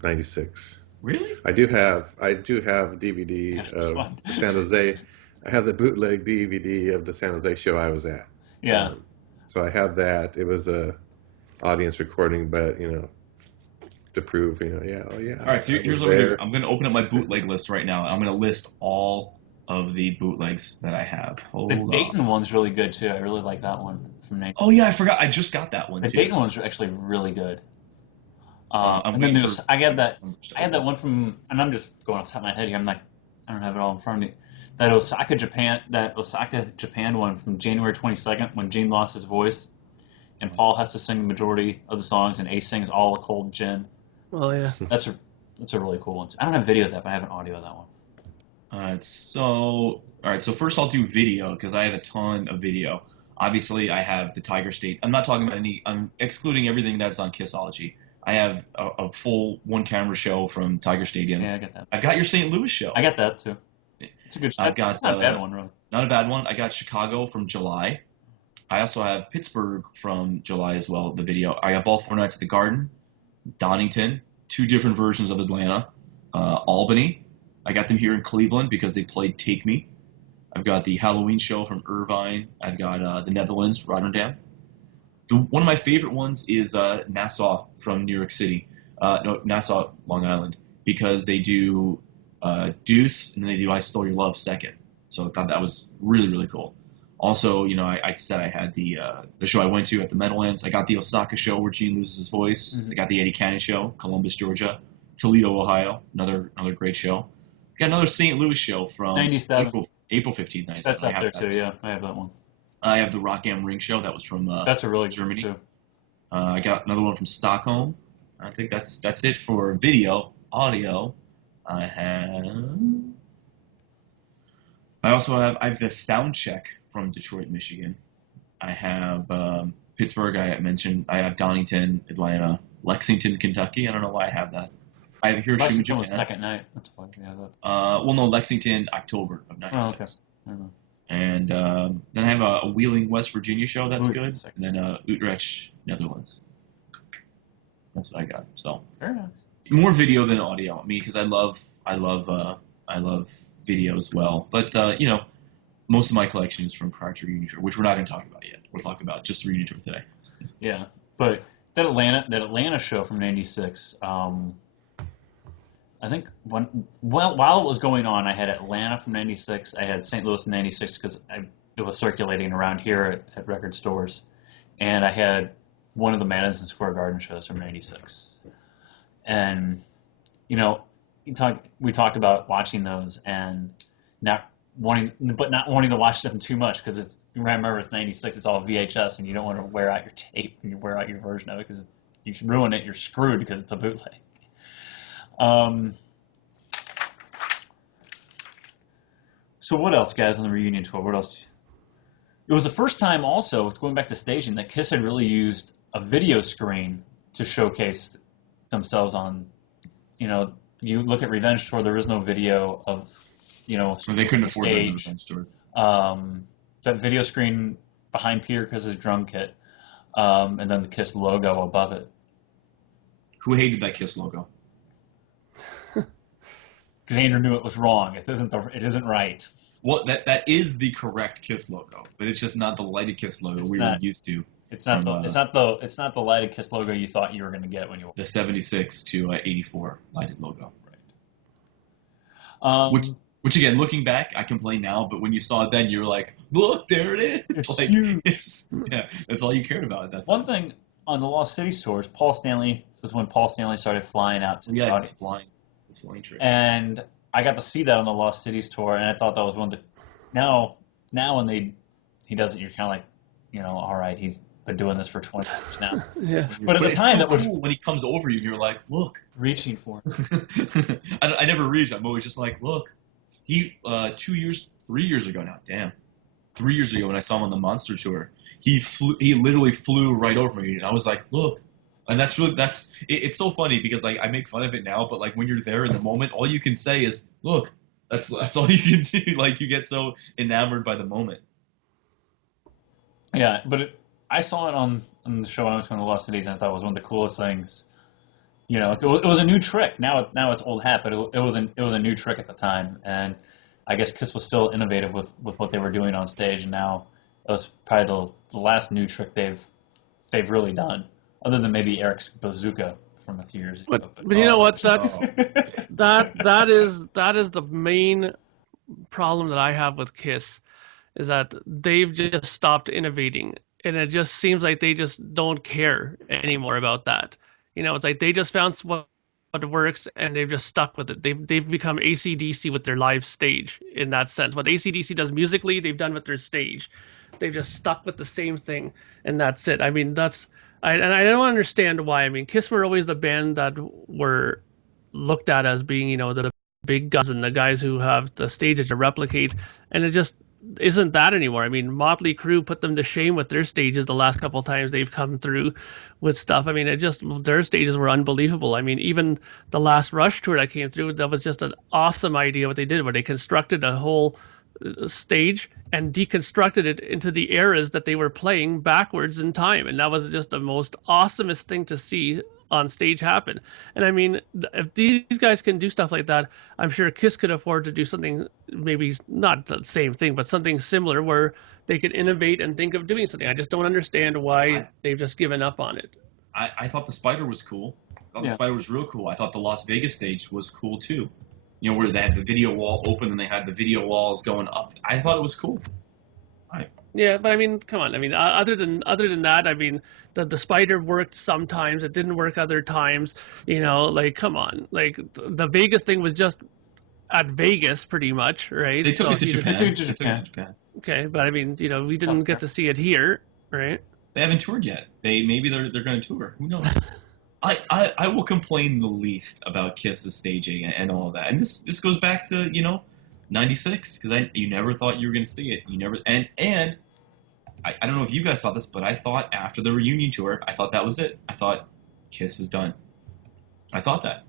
'96. Really? I do have a DVD of the San Jose. I have the bootleg DVD of the San Jose show I was at. Yeah. So I have that. It was a audience recording, but to prove, yeah. All right, so here's what I'm going to do. I'm going to open up my bootleg list right now. I'm going to list all of the bootlegs that I have. The Dayton one's really good too. I really like that one from Nate. Oh yeah, I forgot. I just got that one too. The Dayton one's actually really good. And then I had that one from, and I'm just going off the top of my head here. I don't have it all in front of me. That Osaka, Japan one from January 22nd when Gene lost his voice, and Paul has to sing the majority of the songs, and Ace sings all a cold gin. Oh yeah. That's a really cool one. I don't have video of that, but I have an audio of that one. All right, so first I'll do video because I have a ton of video. Obviously, I have the Tiger State. I'm not talking about I'm excluding everything that's on Kissology. I have a full one-camera show from Tiger Stadium. Yeah, I get that. I've got your St. Louis show. I got that too. It's a good show. It's not a bad one, really. Not a bad one. I got Chicago from July. I also have Pittsburgh from July as well, the video. I got Baltimore Nights at the Garden, Donington, 2 different versions of Atlanta, Albany. I got them here in Cleveland because they played Take Me. I've got the Halloween show from Irvine. I've got the Netherlands, Rotterdam. One of my favorite ones is Nassau from New York City. Nassau, Long Island, because they do Deuce and then they do I Stole Your Love second. So I thought that was really, really cool. Also, I said I had the show I went to at the Meadowlands. I got the Osaka show where Gene loses his voice. Mm-hmm. I got the Eddie Cannon show, Columbus, Georgia. Toledo, Ohio, another great show. Got another St. Louis show from 97. April 15th, 97. That's up there too, yeah. I have that one. I have the Rock Am Ring show. That was from that's a really Germany. Good too. I got another one from Stockholm. I think that's it for video. Audio, I have the sound check from Detroit, Michigan. I have Pittsburgh. I mentioned. I have Donington, Atlanta, Lexington, Kentucky. I don't know why I have that. I have Hiroshima, Lexington was Japan. second night. That's why we have that. Well, no, Lexington, October of '96. Oh, okay. I don't know. And then I have a Wheeling, West Virginia show that's good. Second. And then Utrecht, Netherlands. That's what I got. So very nice. More video than audio. Because I love video as well. But most of my collection is from prior to Reunion Tour, which we're not going to talk about yet. We'll talk about just the Reunion Tour today. Yeah, but that Atlanta show from '96. I think while it was going on, I had Atlanta from '96. I had St. Louis in '96 because it was circulating around here at record stores, and I had one of the Madison Square Garden shows from '96. And we talked about watching those and not wanting to watch them too much because remember it's '96. It's all VHS, and you don't want to wear out your tape and you wear out your version of it because you ruin it. You're screwed because it's a bootleg. So what else, guys, on the Reunion Tour? What else? It was the first time also, going back to staging, that Kiss had really used a video screen to showcase themselves on, you look at Revenge Tour, there is no video of, So they couldn't afford the stage. Revenge Tour. That video screen behind Peter Kiss's drum kit, and then the Kiss logo above it. Who hated that Kiss logo? Because Andrew knew it was wrong. It isn't right. Well, that is the correct Kiss logo, but it's just not the lighted Kiss logo were used to. It's not the lighted Kiss logo you thought you were going to get when you the 76 to 84 lighted logo. Right. Which again, looking back, I complain now, but when you saw it then, you were like, "Look, there it is!" It's like, huge. that's all you cared about at that time. One thing on the Lost Cities tours, Paul Stanley was when Paul Stanley started flying out to the Yeah, audience. his flying trip. And I got to see that on the Lost Cities tour, and I thought that was one of the. Now when he does it, you're kind of like, all right, he's been doing this for 20 years now. Yeah. But at the it's time, so that was cool when he comes over you, and you're like, "Look." reaching for him. I never reach. I'm always just like, "Look." He 3 years ago now. Damn, 3 years ago when I saw him on the Monster tour, he literally flew right over me, and I was like, "Look." And it's so funny because like I make fun of it now, but like when you're there in the moment, all you can say is, "Look." That's all you can do. Like you get so enamored by the moment. Yeah, but I saw it on the show I was going to Lost Cities, and I thought it was one of the coolest things. It was a new trick. Now it's old hat, but it was a new trick at the time, and I guess Kiss was still innovative with what they were doing on stage, and now it was probably the last new trick they've really done, other than maybe Eric's bazooka from a few years ago. But you know what? That's Oh. that is the main problem that I have with Kiss, is that they've just stopped innovating, and it just seems like they just don't care anymore about that. It's like they just found what works, and they've just stuck with it. They've become AC/DC with their live stage in that sense. What AC/DC does musically, they've done with their stage. They've just stuck with the same thing, and that's it. I mean, and I don't understand why. I mean, Kiss were always the band that were looked at as being, the big guns and the guys who have the stages to replicate, and it just isn't that anymore. I mean, Motley Crue put them to shame with their stages the last couple of times they've come through with stuff. I mean, their stages were unbelievable. I mean, even the last Rush tour that came through, that was just an awesome idea what they did, where they constructed a whole stage and deconstructed it into the eras that they were playing backwards in time, and that was just the most awesomest thing to see on stage happen. And I mean, if these guys can do stuff like that, I'm sure Kiss could afford to do something, maybe not the same thing, but something similar where they could innovate and think of doing something. I just don't understand why they've just given up on it. I thought the Spider was cool. I thought the Spider was real cool. I thought the Las Vegas stage was cool too. Where they had the video wall open and they had the video walls going up. I thought it was cool. Right. Yeah, but I mean, come on. I mean, other than that, I mean, the Spider worked sometimes. It didn't work other times. Like, come on. Like, the Vegas thing was just at Vegas, pretty much, right? They took it to Japan. They took it to Japan. Okay, but I mean, we didn't get to see it here, right? They haven't toured yet. Maybe they're going to tour. Who knows? I will complain the least about Kiss's staging and all of that. And this goes back to, 96, because you never thought you were going to see it. You never, and I don't know if you guys thought this, but I thought after the reunion tour, I thought that was it. I thought Kiss is done. I thought that.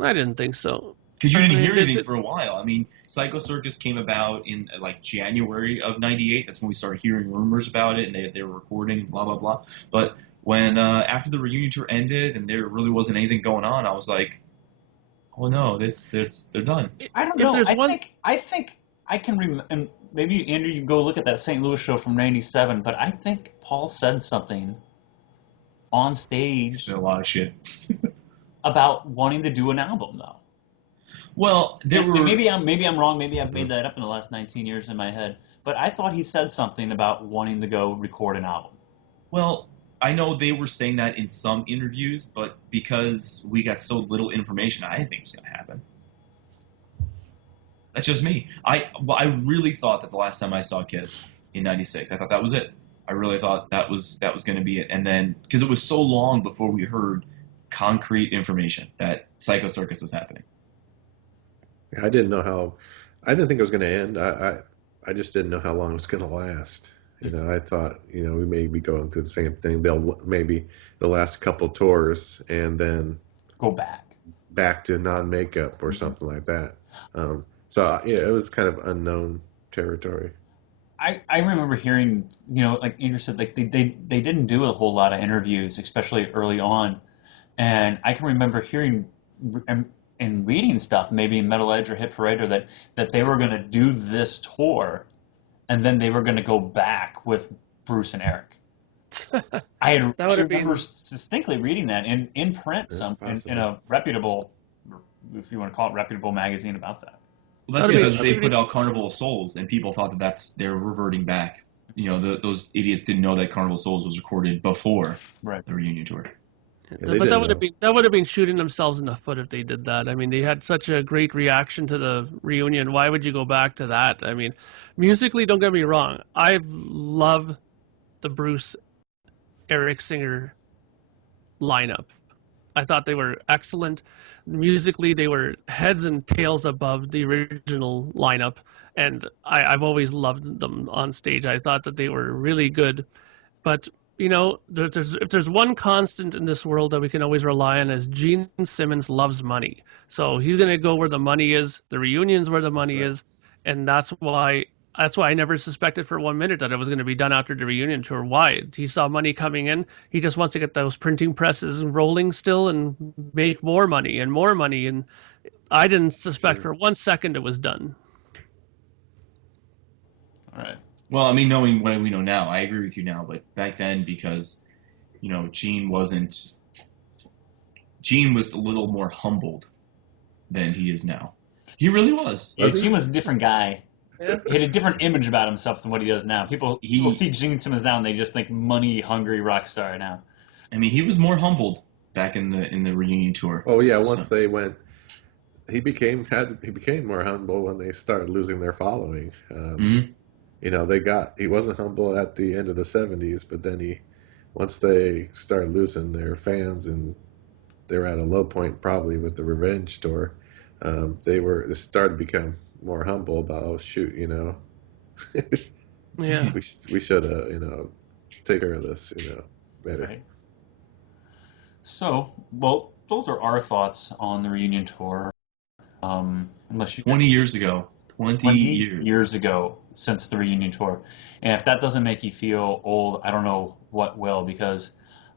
I didn't think so. Because you didn't hear anything for a while. I mean, Psycho Circus came about in like January of '98. That's when we started hearing rumors about it, and they were recording, blah blah blah. But when after the reunion tour ended and there really wasn't anything going on, I was like, oh no, they're done. I don't know. I think I can remember. And maybe Andrew, you can go look at that St. Louis show from '97. But I think Paul said something on stage. Said a lot of shit about wanting to do an album, though. Well, maybe I'm wrong. Maybe I've made that up in the last 19 years in my head. But I thought he said something about wanting to go record an album. Well, I know they were saying that in some interviews, but because we got so little information, I didn't think it was going to happen. That's just me. I really thought that the last time I saw Kiss in '96, I thought that was it. I really thought that was going to be it. And then, because it was so long before we heard concrete information that Psycho Circus is happening. I didn't think it was going to end. I just didn't know how long it was going to last. I thought, we may be going through the same thing. Maybe the last couple tours and then go back to non-makeup or something like that. So yeah, it was kind of unknown territory. I remember hearing, like Andrew said, like they didn't do a whole lot of interviews, especially early on. And I can remember hearing and reading stuff, maybe in Metal Edge or Hit Parader, that they were going to do this tour, and then they were going to go back with Bruce and Eric. I remember distinctly reading that in print, in a reputable, if you want to call it reputable magazine about that. Well, that's That'd be because they put shooting- out Carnival of Souls, and people thought that they're reverting back. You know, those idiots didn't know that Carnival of Souls was recorded before Right. the reunion tour. they But didn't that would have been shooting themselves in the foot if they did that. I mean, they had such a great reaction to the reunion. Why would you go back to that? I mean, musically, don't get me wrong. I love the Bruce Eric Singer lineup. I thought they were excellent. Musically, they were heads and tails above the original lineup, and I've always loved them on stage. I thought that they were really good. But you know, if there's one constant in this world that we can always rely on, is Gene Simmons loves money. So he's gonna go where the money is. The reunion's where the money is, and that's why I never suspected for 1 minute that it was going to be done after the reunion tour. Why? He saw money coming in. He just wants to get those printing presses rolling still and make more money and more money. And I didn't suspect for 1 second it was done. All right. Well, I mean, knowing what we know now, I agree with you now. But back then, because you know, Gene was a little more humbled than he is now. He really was. Yeah, Gene was a different guy. Yeah. He had a different image about himself than what he does now. People see Gene Simmons now and they just think money hungry rock star now. I mean, he was more humbled back in the reunion tour. Oh yeah, once they went, he became more humble when they started losing their following. Mhm. You know, he wasn't humble at the end of the '70s, but then once they started losing their fans and they were at a low point probably with the Revenge tour, they started to become more humble about, oh shoot, you know, Yeah. we should take care of this, you know, better. Right. So, well, those are our thoughts on the reunion tour. Unless you 20 years ago. 20 years ago since the reunion tour. And if that doesn't make you feel old, I don't know what will, because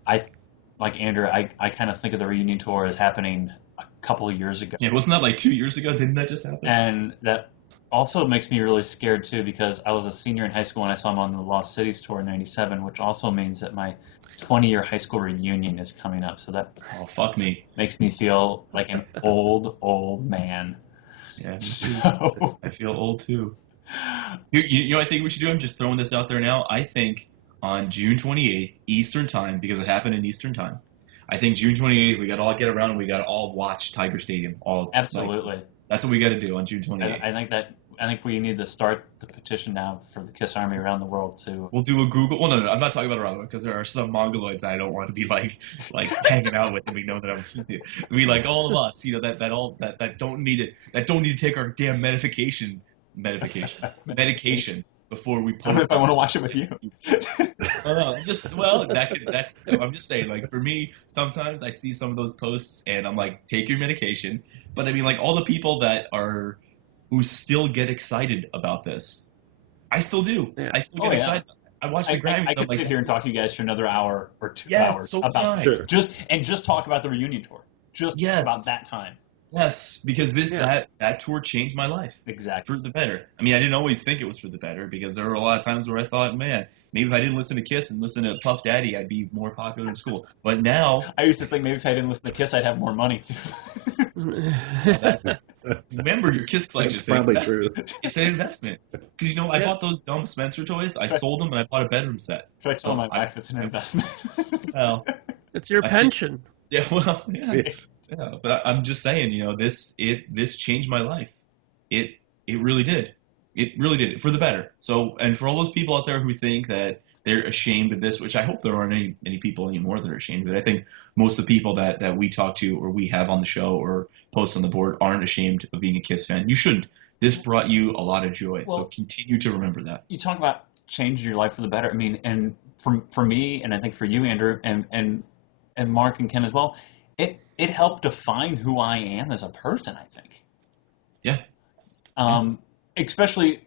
like Andrew, I kind of think of the reunion tour as happening a couple of years ago. Yeah, wasn't that like 2 years ago? Didn't that just happen? And that also makes me really scared too, because I was a senior in high school and I saw him on the Lost Cities tour in '97, which also means that my 20-year high school reunion is coming up. So that Oh, fuck me. makes me feel like an old man. Yeah, me too. So I feel old too. You know what I think we should do? I'm just throwing this out there now. I think on June 28th, Eastern Time, because it happened in Eastern Time, I think June 28th, we got to all get around and we got to all watch Tiger Stadium. absolutely. That's what we got to do on June 28th. I think we need to start the petition now for the KISS Army around the world to. We'll do a Google. Well, no, I'm not talking about around the world because there are some Mongoloids that I don't want to be like hanging out with, and we know that I'm. We like all of us, you know, that don't need to take our damn medication before we I don't know post. if I want to watch it with you. No, I'm just saying, like, for me, sometimes I see some of those posts and I'm like, take your medication. But I mean, like, all the people who still get excited about this, I still do. Yeah. I still get excited. I watch the Grammys. I could sit here and talk to you guys for another hour or 2 hours so about can I. Sure. just talk about the reunion tour. Just about that time. Yes, because that tour changed my life. Exactly. For the better. I mean, I didn't always think it was for the better, because there were a lot of times where I thought, man, maybe if I didn't listen to KISS and listen to Puff Daddy, I'd be more popular in school. But now, I used to think maybe if I didn't listen to KISS, I'd have more money too. remember your KISS collection. That's probably true. It's an investment. Because, you know, I bought those dumb Spencer toys. I sold them and I bought a bedroom set. Should I tell my wife it's an investment? Well, It's your pension. yeah, well, yeah. Yeah, but I'm just saying, you know, this changed my life. It really did. It really did, for the better. So, and for all those people out there who think that they're ashamed of this, which I hope there aren't any people anymore that are ashamed of it. I think most of the people that we talk to or we have on the show or post on the board aren't ashamed of being a KISS fan. You shouldn't. This brought you a lot of joy. Well, so continue to remember that. You talk about changing your life for the better. I mean, and for me, and I think for you, Andrew, and Mark and Ken as well, it helped define who I am as a person, I think. Yeah. Especially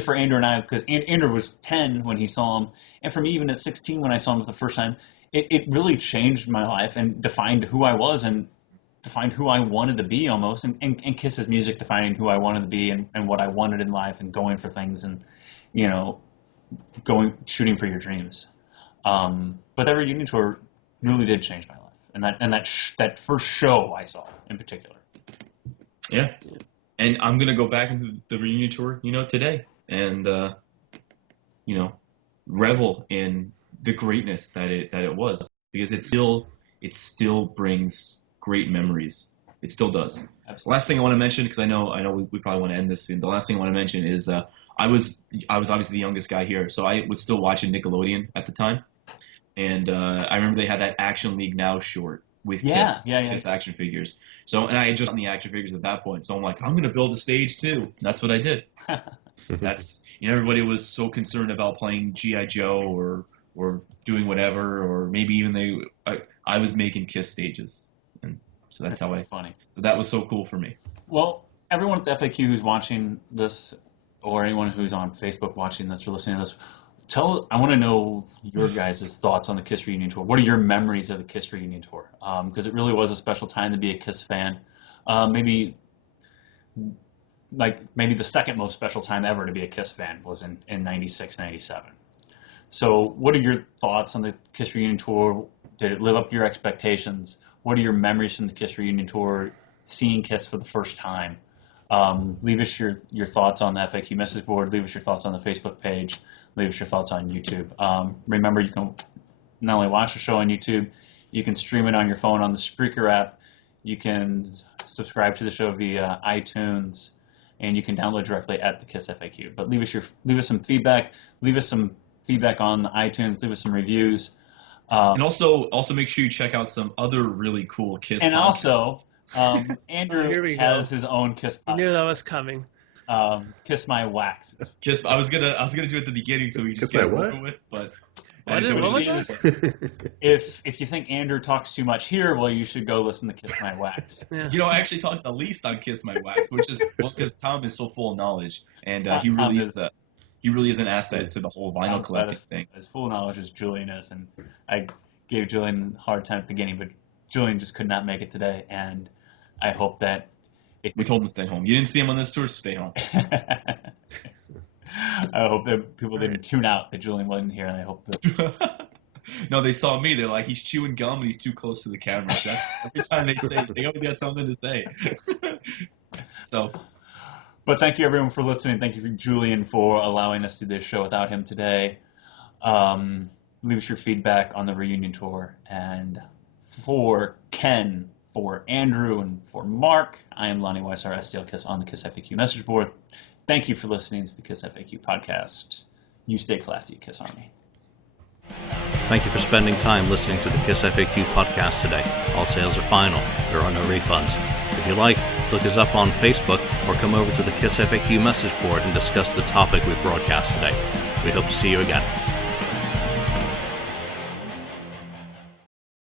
for Andrew and I, because Andrew was 10 when he saw him, and for me, even at 16 when I saw him for the first time, it really changed my life and defined who I was and defined who I wanted to be almost, and KISS's music defining who I wanted to be and what I wanted in life and going for things and, you know, shooting for your dreams. But that reunion tour really did change my life. And that first show I saw in particular. Yeah. And I'm gonna go back into the reunion tour, today, and revel in the greatness that it was, because it still brings great memories. It still does. Absolutely. Last thing I want to mention, because I know we probably want to end this soon. The last thing I want to mention is I was obviously the youngest guy here, so I was still watching Nickelodeon at the time, and I remember they had that Action League Now short with Kiss action figures. So, and I had just gotten the action figures at that point, so I'm like, I'm gonna build a stage too. And that's what I did. That's everybody was so concerned about playing G.I. Joe or doing whatever, or maybe even I was making Kiss stages, and so that's how funny. So that was so cool for me. Well, everyone at the FAQ who's watching this, or anyone who's on Facebook watching this or listening to this, I want to know your guys' thoughts on the Kiss reunion tour. What are your memories of the Kiss reunion tour? Because it really was a special time to be a Kiss fan. Maybe the second most special time ever to be a Kiss fan was in 96, 97. So what are your thoughts on the Kiss reunion tour? Did it live up to your expectations? What are your memories from the Kiss reunion tour, seeing Kiss for the first time? Leave us your thoughts on the FAQ message board. Leave us your thoughts on the Facebook page. Leave us your thoughts on YouTube. Remember, you can not only watch the show on YouTube, you can stream it on your phone on the Spreaker app. You can subscribe to the show via iTunes, and you can download directly at the Kiss FAQ. But leave us some feedback. Leave us some feedback on the iTunes. Leave us some reviews. And also make sure you check out some other really cool Kiss and podcasts. Also, Andrew has his own Kiss podcast. I knew that was coming. Kiss My Wax. I was gonna do it at the beginning, so we just get it over with. But What was that? If you think Andrew talks too much here, well, you should go listen to Kiss My Wax. Yeah. I actually talked the least on Kiss My Wax, which is because Tom is so full of knowledge, and he really is an asset to the whole vinyl collecting thing. As full of knowledge as Julian is, and I gave Julian a hard time at the beginning, but Julian just could not make it today, and I hope that we told him to stay home. You didn't see him on this tour, stay home. I hope that people didn't tune out that Julian wasn't here, and I hope that... No, they saw me. They're like, he's chewing gum and he's too close to the camera. Every time they always got something to say. So... But thank you, everyone, for listening. Thank you, Julian, for allowing us to do this show without him today. Leave us your feedback on the reunion tour. And for Ken, for Andrew, and for Mark, I am Lonnie Weissauer, stlkiss on the Kiss FAQ message board. Thank you for listening to the Kiss FAQ podcast. You stay classy, Kiss Army. Thank you for spending time listening to the Kiss FAQ podcast today. All sales are final. There are no refunds. If you like, look us up on Facebook or come over to the Kiss FAQ message board and discuss the topic we broadcast today. We hope to see you again.